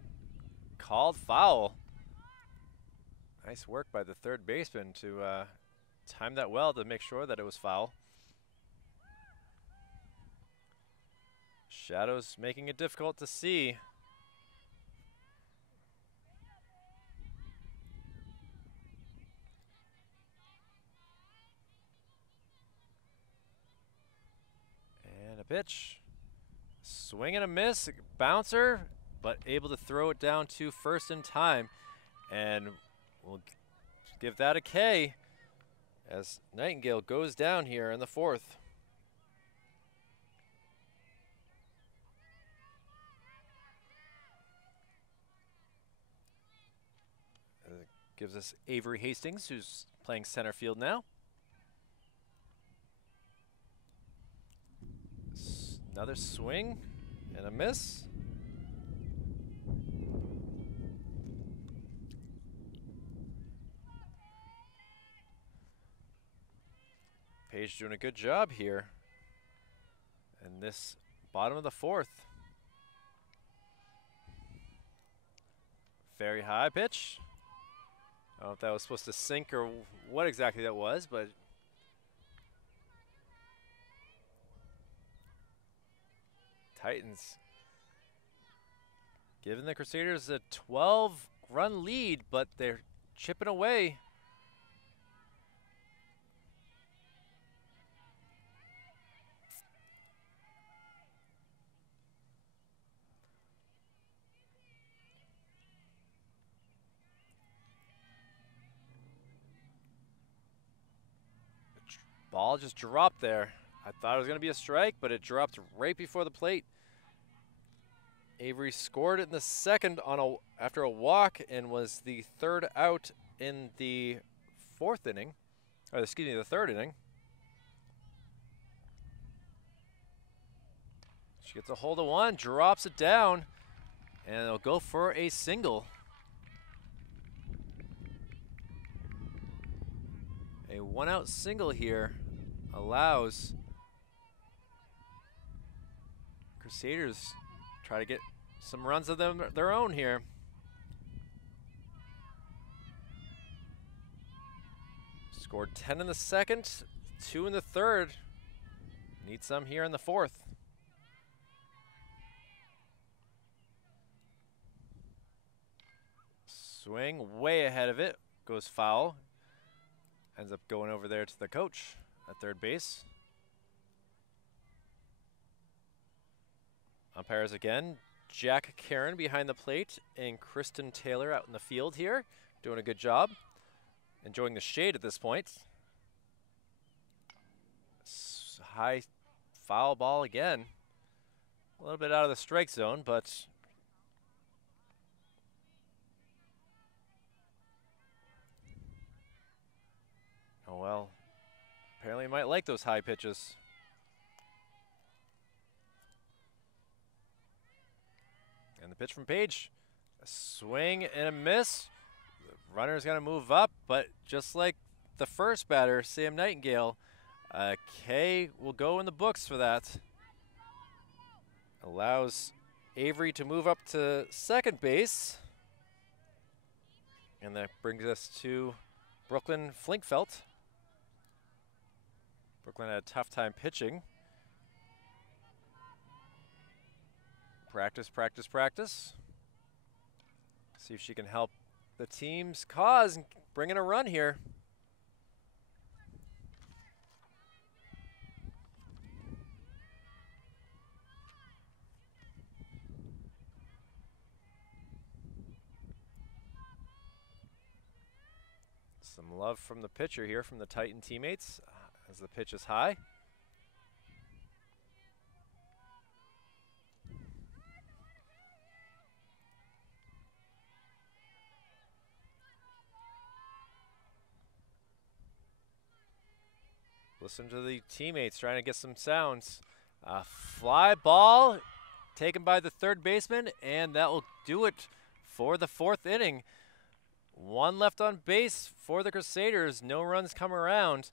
Called foul. Nice work by the 3rd baseman to time that well to make sure that it was foul. Shadows making it difficult to see. And a pitch. Swing and a miss. Bouncer, but able to throw it down to first in time. And we'll give that a K as Nightingale goes down here in the 4th. Gives us Avery Hastings, who's playing center field now. Another swing and a miss. Paige doing a good job here in this bottom of the 4th. Very high pitch. I don't know if that was supposed to sink or what exactly that was, but Titans giving the Crusaders a 12-run lead, but they're chipping away. Ball just dropped there. I thought it was going to be a strike, but it dropped right before the plate. Avery scored in the second after a walk and was the third out in the fourth inning, or excuse me, the third inning. She gets a hold of one, drops it down, and it'll go for a single. A one-out single here allows Crusaders try to get some runs of their own here. Scored 10 in the second, 2 in the third. Need some here in the fourth. Swing way ahead of it, goes foul. Ends up going over there to the coach at third base. Umpires again, Jack Karen behind the plate and Kristen Taylor out in the field here, doing a good job. Enjoying the shade at this point. High foul ball again. A little bit out of the strike zone, but oh well. Apparently might like those high pitches. And the pitch from Paige. A swing and a miss. The runner's going to move up, but just like the first batter, Sam Nightingale, K will go in the books for that. Allows Avery to move up to second base. And that brings us to Brooklyn Flinkfelt. Brooklyn had a tough time pitching. Practice, practice, practice. See if she can help the team's cause and bring in a run here. Some love from the pitcher here, from the Titan teammates, as the pitch is high. Listen to the teammates trying to get some sounds. Fly ball taken by the third baseman, and that will do it for the fourth inning. One left on base for the Crusaders. No runs come around,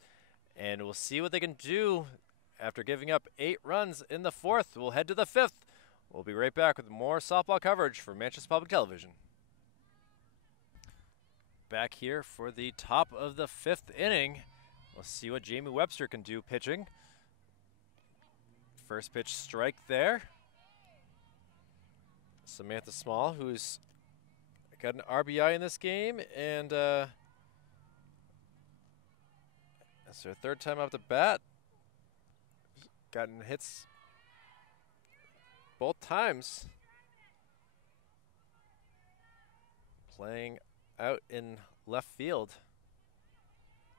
and we'll see what they can do after giving up 8 runs in the fourth. We'll head to the fifth. We'll be right back with more softball coverage for Manchester Public Television. Back here for the top of the fifth inning. We'll see what Jamie Webster can do pitching. First pitch strike there. Samantha Small, who's got an RBI in this game, and that's her third time off the bat. Gotten hits both times. Playing out in left field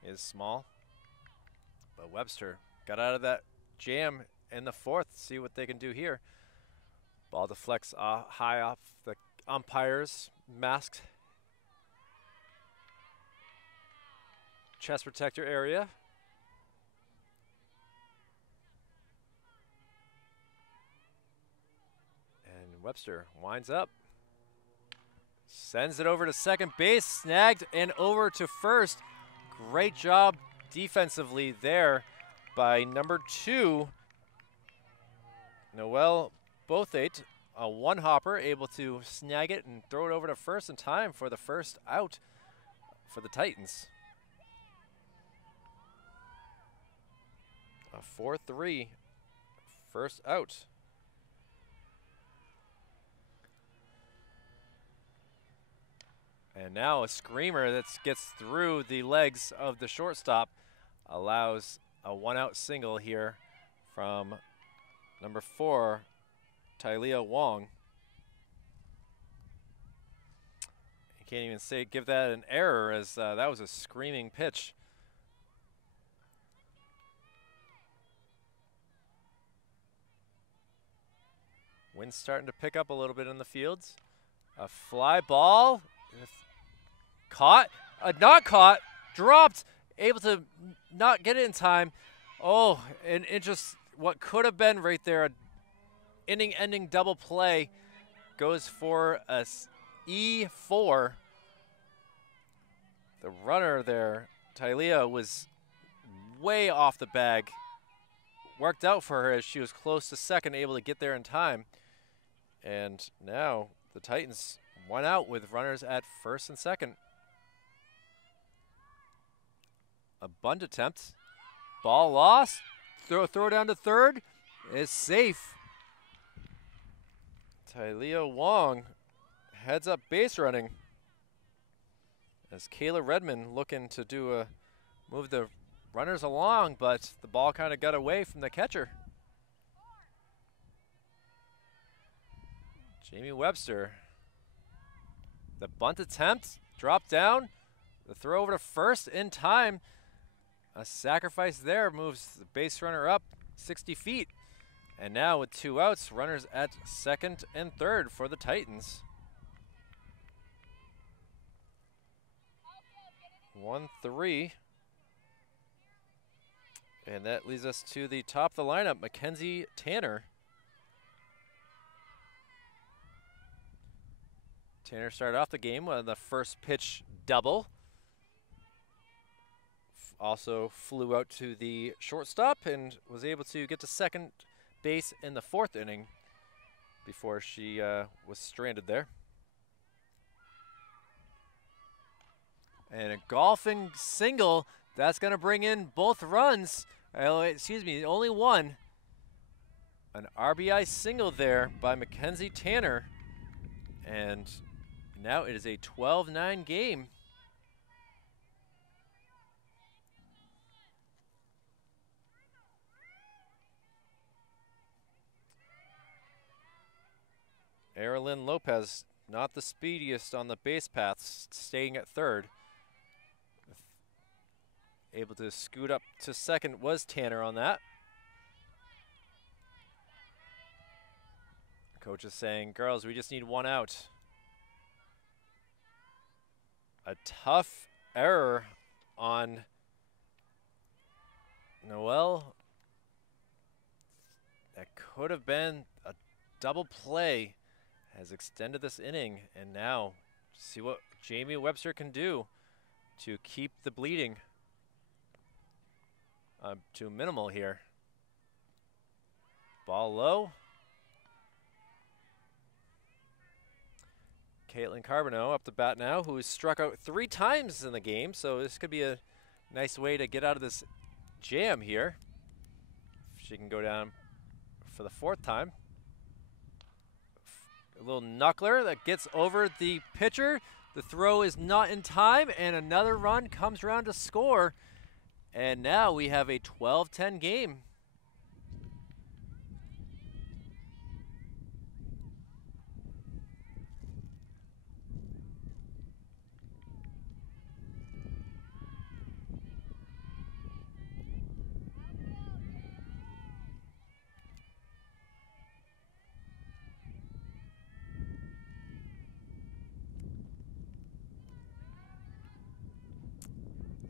is Small. But Webster got out of that jam in the fourth. See what they can do here. Ball deflects high off the umpire's masked chest protector area. And Webster winds up. Sends it over to second base. Snagged and over to first. Great job defensively there by number 2, Noelle Bothate, a one-hopper, able to snag it and throw it over to first in time for the first out for the Titans. A 4-3 first out. And now a screamer that gets through the legs of the shortstop allows a one-out single here from number 4, Tylea Wong. You can't even give that an error, as that was a screaming pitch. Wind's starting to pick up a little bit in the fields. A fly ball. Caught. Not caught. Dropped. Able to not get it in time. Oh, and it just, what could have been right there, a inning-ending double play, goes for a E4. The runner there, Tylea, was way off the bag. Worked out for her as she was close to second, able to get there in time. And now the Titans won out with runners at first and second. A bunt attempt. Ball lost. Throw down to third. Is safe. Tylea Wong heads up base running. As Kayla Redmond looking to move the runners along, but the ball kind of got away from the catcher. Jamie Webster. The bunt attempt, drop down, the throw over to first in time. A sacrifice there moves the base runner up 60 feet. And now with 2 outs, runners at second and third for the Titans. 1-3. And that leads us to the top of the lineup, Mackenzie Tanner. Tanner started off the game with the first pitch double. Also flew out to the shortstop and was able to get to second base in the 4th inning before she was stranded there. And a golfing single, that's going to bring in both runs. Excuse me, only one. An RBI single there by Mackenzie Tanner. And now it is a 12-9 game. Erilyn Lopez, not the speediest on the base paths, staying at third. Able to scoot up to second was Tanner on that. Coach is saying, girls, we just need 1 out. A tough error on Noel. That could have been a double play. Has extended this inning, and now see what Jamie Webster can do to keep the bleeding to minimal here. Ball low. Caitlin Carbonneau up to bat now, who has struck out 3 times in the game, so this could be a nice way to get out of this jam here. She can go down for the 4th time. A little knuckler that gets over the pitcher. The throw is not in time, and another run comes around to score. And now we have a 12-10 game.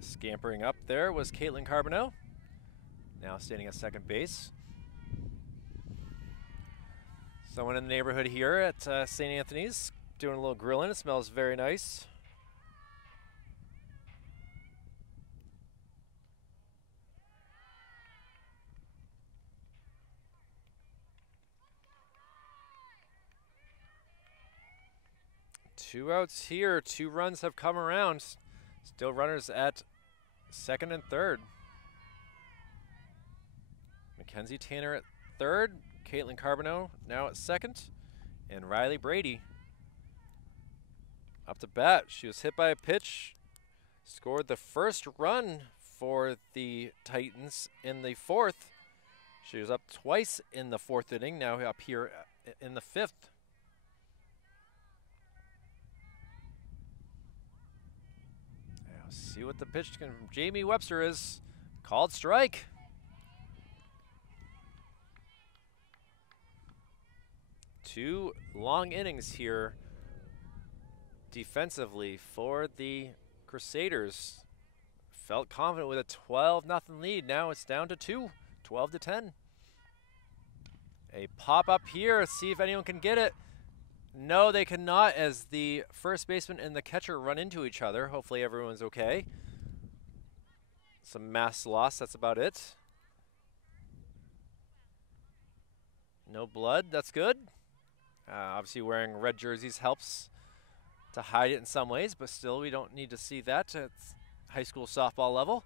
Scampering up there was Caitlin Carbonneau, now standing at second base. Someone in the neighborhood here at St. Anthony's doing a little grilling. It smells very nice. Two outs here, 2 runs have come around. Still runners at second and third. Mackenzie Tanner at third, Caitlin Carbonneau now at second, and Riley Brady up to bat. She was hit by a pitch, scored the first run for the Titans in the 4th. She was up twice in the 4th inning, now up here in the 5th. See what the pitch from Jamie Webster is. Called strike. 2 long innings here defensively for the Crusaders. Felt confident with a 12-0 lead. Now it's down to 2, 12-10. A pop up here, see if anyone can get it. No, they cannot, as the first baseman and the catcher run into each other. Hopefully everyone's okay. Some mass loss, that's about it. No blood, that's good. Obviously wearing red jerseys helps to hide it in some ways, but still we don't need to see that at high school softball level.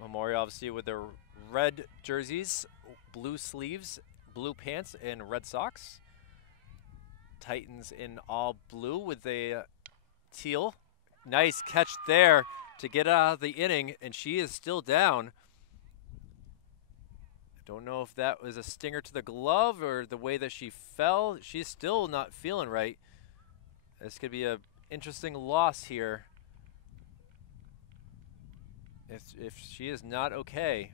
Memorial obviously with their red jerseys, blue sleeves, blue pants, and red socks. Titans in all blue with a teal. Nice catch there to get out of the inning, and she is still down. Don't know if that was a stinger to the glove or the way that she fell. She's still not feeling right. This could be an interesting loss here. If she is not okay.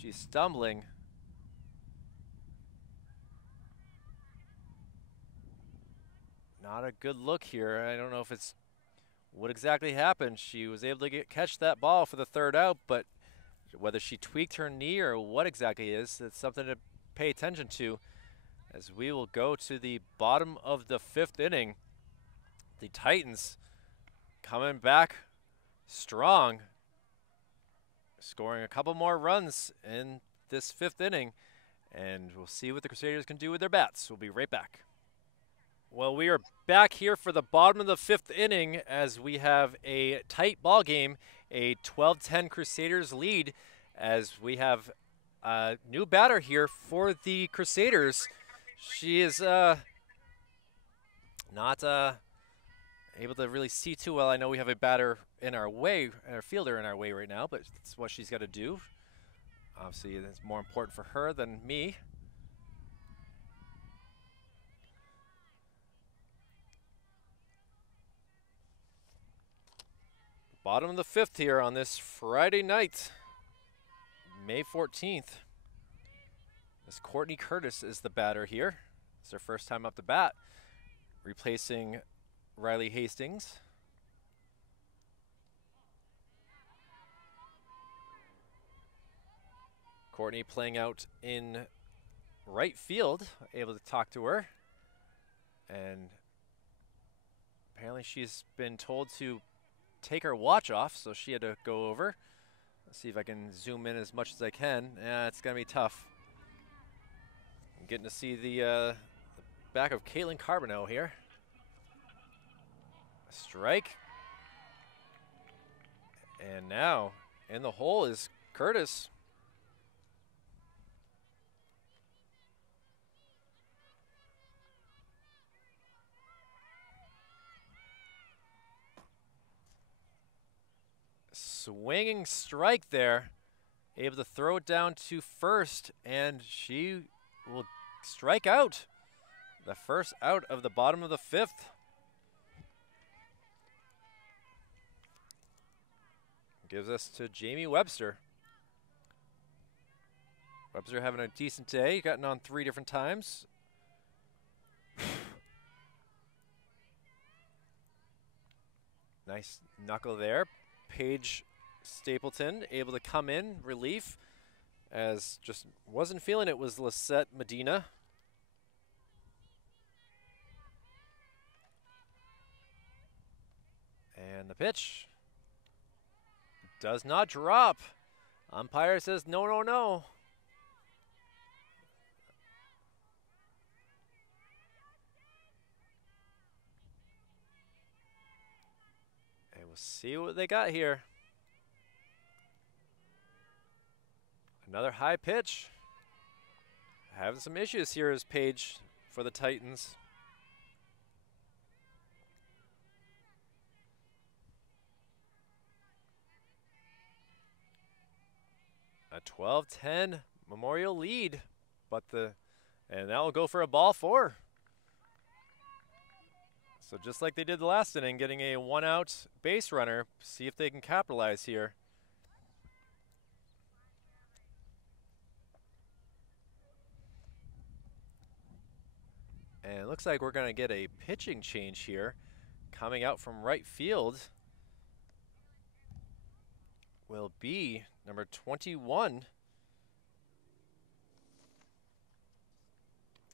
She's stumbling. Not a good look here. I don't know if it's what exactly happened. She was able to catch that ball for the 3rd out, but whether she tweaked her knee or what exactly is, it's something to pay attention to as we will go to the bottom of the 5th inning. The Titans coming back strong, scoring a couple more runs in this 5th inning, and we'll see what the Crusaders can do with their bats. We'll be right back. Well, we are back here for the bottom of the 5th inning as we have a tight ball game, a 12-10 Crusaders lead, as we have a new batter here for the Crusaders. She is not able to really see too well. I know we have a batter in our way, a fielder in our way right now, but it's what she's got to do. Obviously, it's more important for her than me. Bottom of the 5th here on this Friday night, May 14th. This Courtney Curtis is the batter here. It's her first time up the bat, replacing Avery Hastings. Courtney playing out in right field, able to talk to her. And apparently she's been told to take her watch off, so she had to go over. Let's see if I can zoom in as much as I can. Yeah, it's gonna be tough. I'm getting to see the back of Caitlin Carbonell here. Strike. And now in the hole is Curtis. Swinging strike there, able to throw it down to first, and she will strike out. The first out of the bottom of the 5th. Gives us to Jamie Webster. Webster having a decent day, gotten on 3 different times. Nice knuckle there. Paige Stapleton able to come in relief, as just wasn't feeling it was Lisette Medina. And the pitch does not drop. Umpire says no, no, no. And we'll see what they got here. Another high pitch. Having some issues here is Paige for the Titans. A 12-10 Memorial lead, and that will go for a ball 4. So just like they did the last inning, getting a 1-out base runner, see if they can capitalize here. looks like we're going to get a pitching change here. Coming out from right field will be number 21.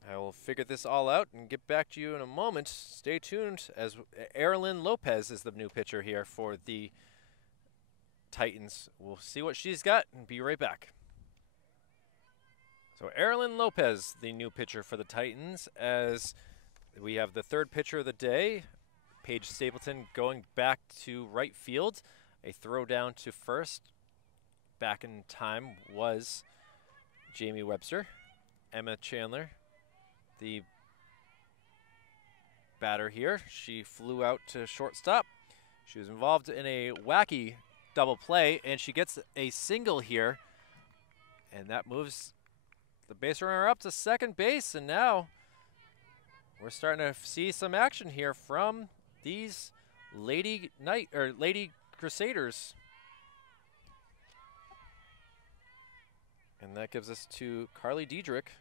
I will figure this all out and get back to you in a moment. Stay tuned, as Erilyn Lopez is the new pitcher here for the Titans. We'll see what she's got and be right back. So Erilyn Lopez, the new pitcher for the Titans, as we have the third pitcher of the day, Paige Stapleton, going back to right field. A throw down to first back in time was Jamie Webster. Emma Chandler, the batter here, she flew out to shortstop. She was involved in a wacky double play, and she gets a single here, and that moves the base runner up to second base. And now we're starting to see some action here from these Lady Crusaders. And that gives us to Carly Diedrich.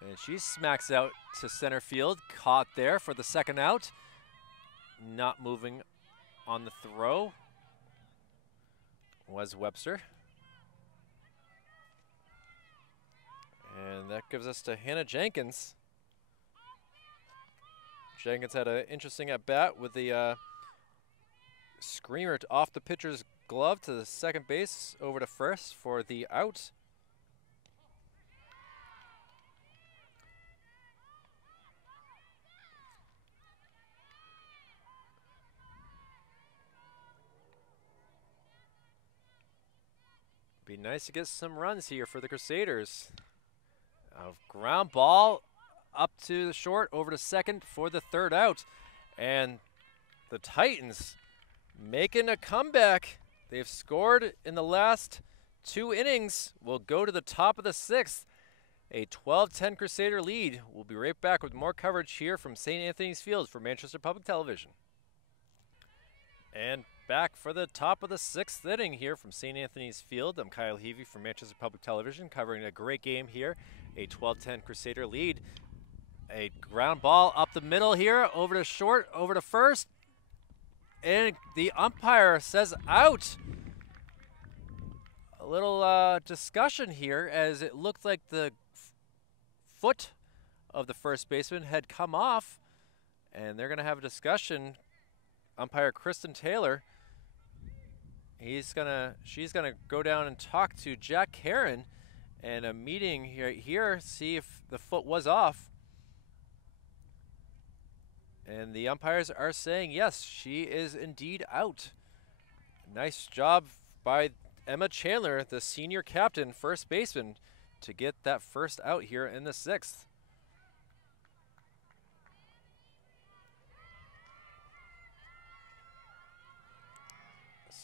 And she smacks out to center field, caught there for the second out. Not moving on the throw was Webster. And that gives us to Hannah Jenkins. Jenkins had an interesting at-bat with the screamer off the pitcher's glove to the second base, over to first for the out. Be nice to get some runs here for the Crusaders. A ground ball up to the short, over to second for the third out. And the Titans making a comeback. They've scored in the last 2 innings. Will go to the top of the 6th. A 12-10 Crusader lead. We'll be right back with more coverage here from St. Anthony's Field for Manchester Public Television. And back for the top of the 6th inning here from St. Anthony's Field. I'm Kyle Heavey from Manchester Public Television, covering a great game here. A 12-10 Crusader lead. A ground ball up the middle here, over to short, over to first. And the umpire says out. A little discussion here, as it looked like the foot of the first baseman had come off. And they're going to have a discussion. Umpire Kristen Taylor, she's gonna go down and talk to Jack Karen, and a meeting here, see if the foot was off. And the umpires are saying yes, she is indeed out. Nice job by Emma Chandler, the senior captain, first baseman, to get that first out here in the 6th.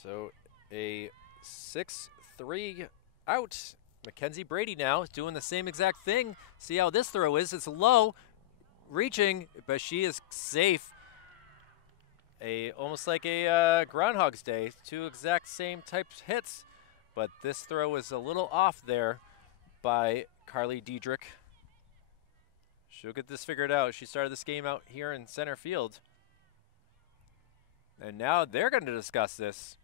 So a 6-3 out. Mackenzie Brady now doing the same exact thing. See how this throw is. It's low, reaching, but she is safe. Almost like a Groundhog's Day. 2 exact same types hits, but this throw was a little off there by Carly Diedrich. She'll get this figured out. She started this game out here in center field. And now they're going to discuss this.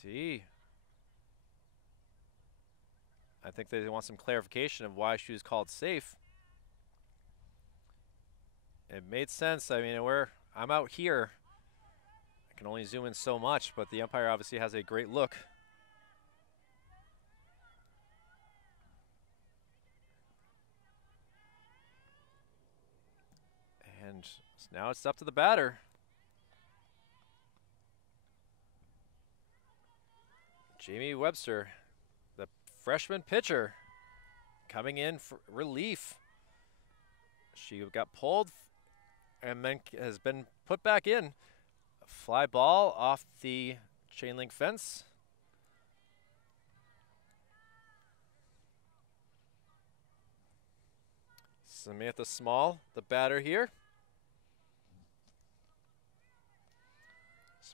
See, I think they want some clarification of why she was called safe. It made sense. I mean, I'm out here. I can only zoom in so much, but the umpire obviously has a great look. And now it's up to the batter. Jamie Webster, the freshman pitcher, coming in for relief. She got pulled and then has been put back in. A fly ball off the chain link fence. Samantha Small, the batter here.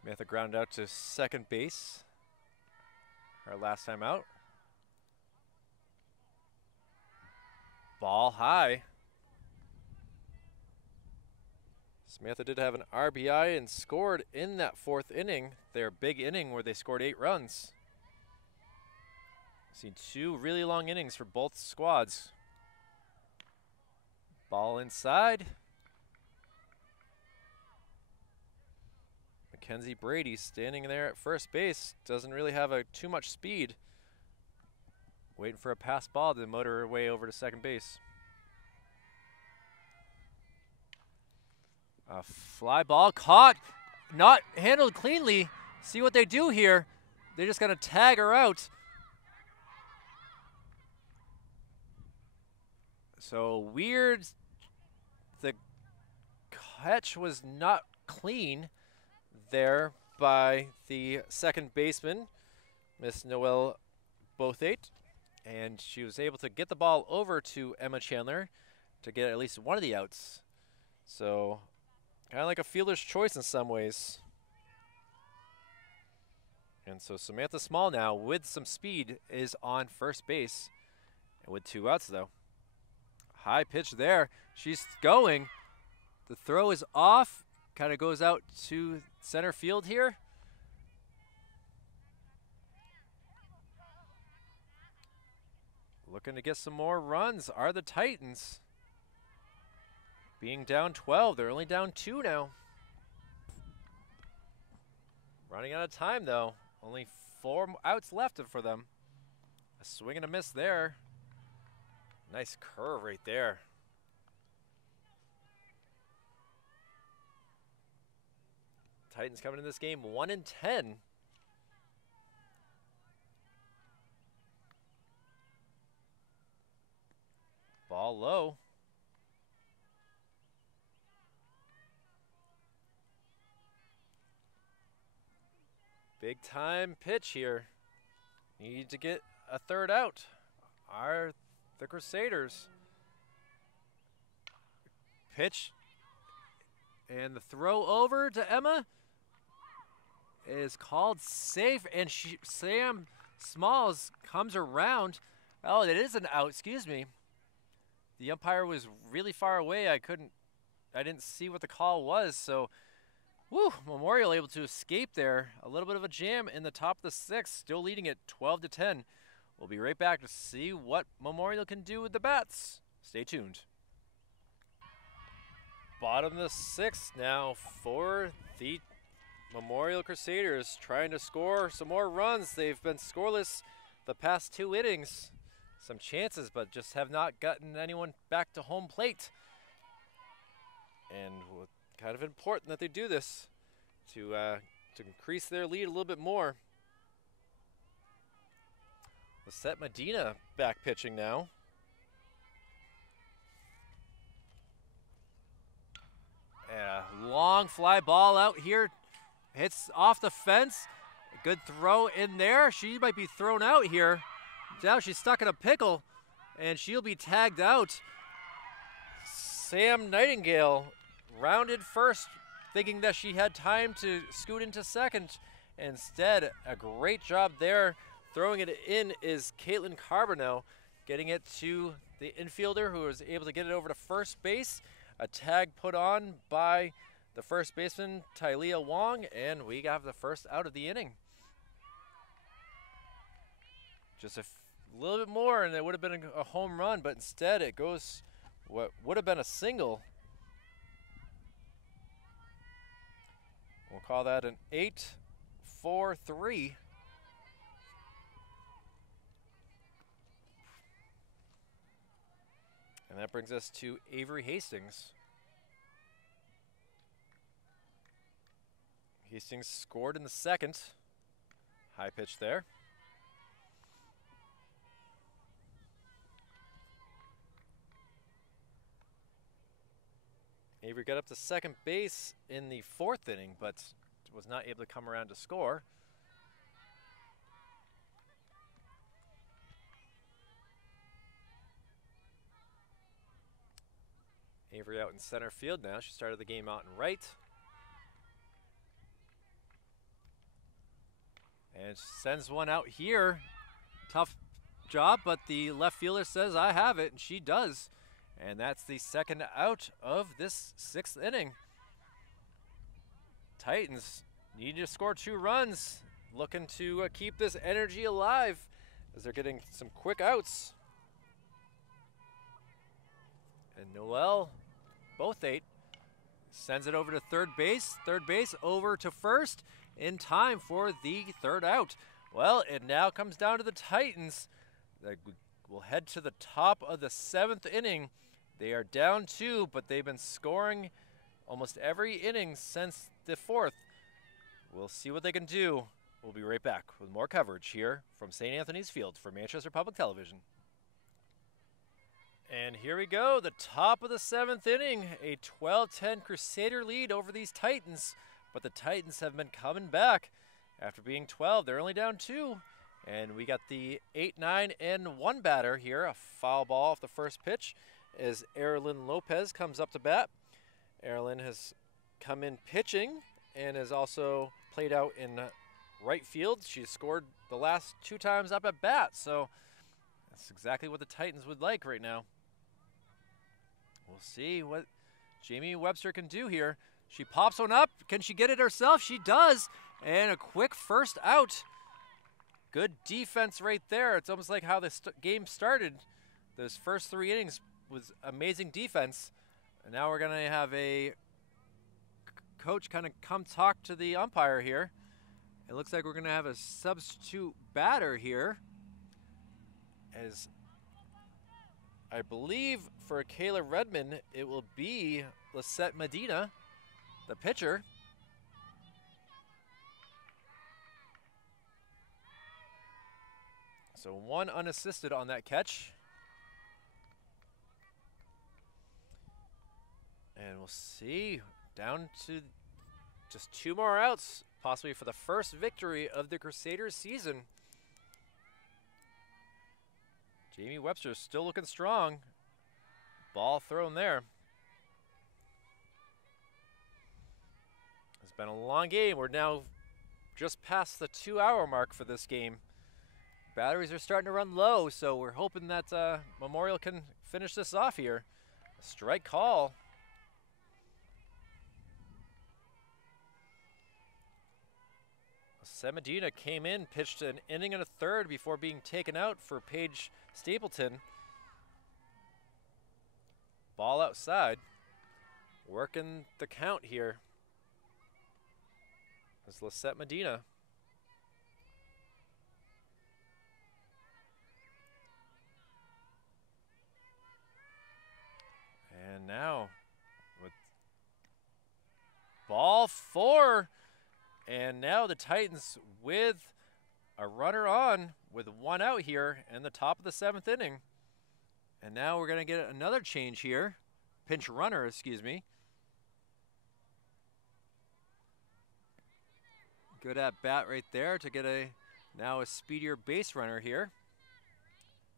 Samantha grounded out to second base. Our last time out. Ball high. Samantha did have an RBI and scored in that fourth inning. Their big inning where they scored 8 runs. Seen 2 really long innings for both squads. Ball inside. Mackenzie Brady standing there at first base. Doesn't really have too much speed. Waiting for a pass ball to motor her way over to second base. A fly ball caught, not handled cleanly. See what they do here. They're just going to tag her out. So weird. The catch was not clean there by the second baseman, Miss Noelle Bothate, and she was able to get the ball over to Emma Chandler to get at least one of the outs. So kind of like a fielder's choice in some ways. And so Samantha Small now with some speed is on first base, and with 2 outs though. High pitch there. She's going. The throw is off. Kind of goes out to center field here. Looking to get some more runs are the Titans. Being down 12, they're only down 2 now. Running out of time though. Only 4 outs left for them. A swing and a miss there. Nice curve right there. Titans coming in this game 1-10. Ball low. Big time pitch here. Need to get a 3rd out. Are the Crusaders. Pitch. And the throw over to Emma is called safe, and Sam Smalls comes around. Oh, it is an out, excuse me. The umpire was really far away. I didn't see what the call was, so Memorial able to escape there. A little bit of a jam in the top of the 6th, still leading it 12-10. We'll be right back to see what Memorial can do with the bats. Stay tuned. Bottom of the 6th now for the Memorial Crusaders, trying to score some more runs. They've been scoreless the past 2 innings. Some chances, but just have not gotten anyone back to home plate. And kind of important that they do this to increase their lead a little bit more. Lisette Medina back pitching now. And a long fly ball out here. Hits off the fence. A good throw in there. She might be thrown out here. Now she's stuck in a pickle, and she'll be tagged out. Sam Nightingale rounded first, thinking that she had time to scoot into second. Instead, a great job there. Throwing it in is Caitlin Carbonell, getting it to the infielder who was able to get it over to first base. A tag put on by the first baseman, Tylea Wong, and we got the first out of the inning. Just a little bit more and it would have been a home run, but instead it goes what would have been a single. We'll call that an 8-4-3. And that brings us to Avery Hastings. Hastings scored in the 2nd. High pitch there. Avery got up to second base in the 4th inning, but was not able to come around to score. Avery out in center field now. She started the game out in right. And sends one out here. Tough job, but the left fielder says, I have it, and she does. And that's the second out of this 6th inning. Titans need to score 2 runs, looking to keep this energy alive as they're getting some quick outs. And Noel, both 8, sends it over to third base over to first in time for the 3rd out. Well, it now comes down to the Titans. They will head to the top of the 7th inning. They are down 2, but they've been scoring almost every inning since the 4th. We'll see what they can do. We'll be right back with more coverage here from St. Anthony's Field for Manchester Public Television. And here we go, the top of the 7th inning, a 12-10 Crusader lead over these Titans. But the Titans have been coming back. After being 12, they're only down 2. And we got the 8-9-1 batter here, a foul ball off the first pitch as Erilyn Lopez comes up to bat. Erilyn has come in pitching and has also played out in right field. She's scored the last 2 times up at bat, so that's exactly what the Titans would like right now. We'll see what Jamie Webster can do here. She pops one up. Can she get it herself? She does. And a quick first out. Good defense right there. It's almost like how the game started. Those first 3 innings was amazing defense. And now we're going to have a coach kind of come talk to the umpire here. It looks like we're going to have a substitute batter here. As I believe for Kayla Redmond, it will be Lisette Medina, the pitcher. So 1 unassisted on that catch. And we'll see, down to just 2 more outs, possibly for the first victory of the Crusaders season. Jamie Webster still looking strong. Ball thrown there. It's been a long game. We're now just past the 2-hour mark for this game. Batteries are starting to run low, so we're hoping that Memorial can finish this off here. A strike call. Medina came in, pitched an inning and a third before being taken out for Paige Stapleton. Ball outside. Working the count here. It's Lisette Medina. And now with ball 4. And now the Titans with a runner on with 1 out here in the top of the 7th inning. And now we're going to get another change here. Pinch runner, excuse me. Good at bat right there to get now a speedier base runner here.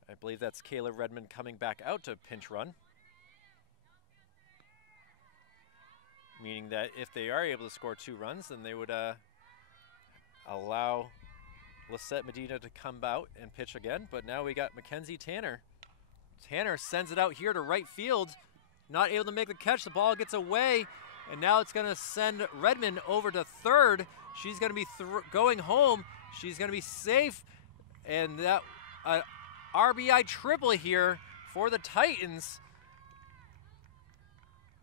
I believe that's Kayla Redmond coming back out to pinch run. Meaning that if they are able to score 2 runs, then they would allow Lisette Medina to come out and pitch again. But now we got Mackenzie Tanner. Tanner sends it out here to right field. Not able to make the catch. The ball gets away. And now it's going to send Redmond over to third. She's going to be going home. She's going to be safe. And that RBI triple here for the Titans.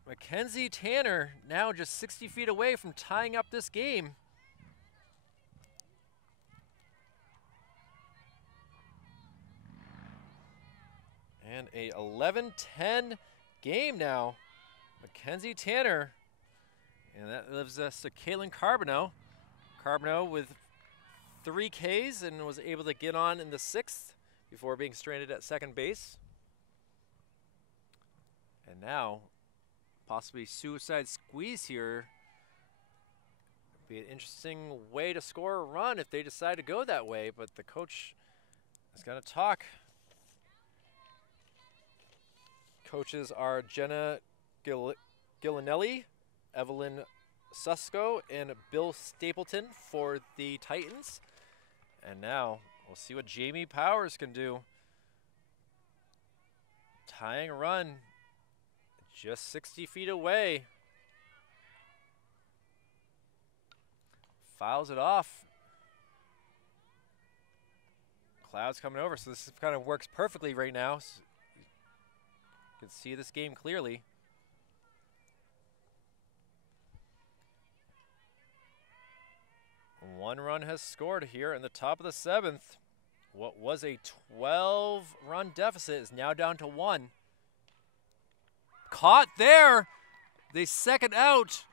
Mackenzie Tanner now just 60 feet away from tying up this game. And a 11-10 game now. Mackenzie Tanner. And that leaves us to Caitlin Carbonneau. Carbonneau with 3 Ks and was able to get on in the 6th before being stranded at second base. And now possibly suicide squeeze here. Be an interesting way to score a run if they decide to go that way, but the coach is going to talk. Coaches are Jenna Gillinelli, Evelyn Susko, and Bill Stapleton for the Titans. And now we'll see what Jamie Powers can do. Tying run just 60 feet away. Fouls it off. Clouds coming over, so this kind of works perfectly right now. So you can see this game clearly. One run has scored here in the top of the 7th. What was a 12-run deficit is now down to 1. Caught there. The second out.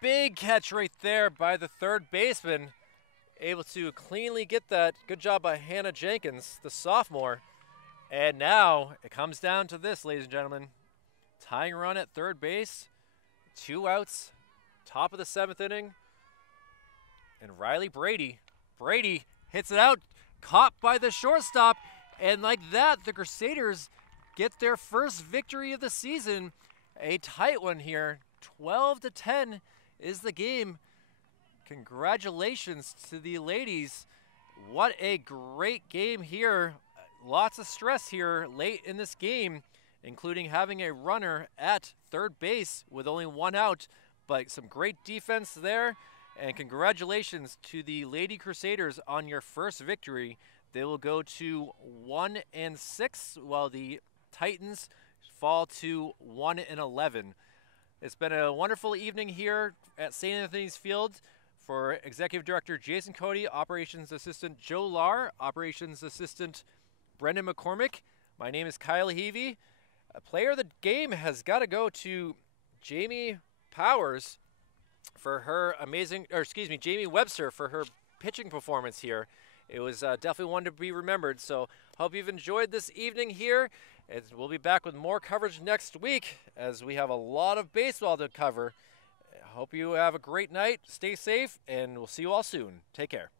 Big catch right there by the third baseman. Able to cleanly get that. Good job by Hannah Jenkins, the sophomore. And now it comes down to this, ladies and gentlemen. Tying run at third base. 2 outs. Top of the 7th inning. And Riley Brady hits it out. Caught by the shortstop. And like that, the Crusaders get their first victory of the season. A tight one here. 12-10 is the game. Congratulations to the ladies. What a great game here. Lots of stress here late in this game, including having a runner at third base with only 1 out. But some great defense there. And congratulations to the Lady Crusaders on your first victory. They will go to 1-6, while the Titans fall to 1-11. It's been a wonderful evening here at St. Anthony's Field. For Executive Director Jason Cody, Operations Assistant Joe Lahr, Operations Assistant Brendan McCormick, my name is Kyle Heavey. A player of the game has got to go to Jamie Powers for her Jamie Webster for her pitching performance here. It was definitely one to be remembered. So hope you've enjoyed this evening here. And we'll be back with more coverage next week as we have a lot of baseball to cover. Hope you have a great night. Stay safe, and we'll see you all soon. Take care.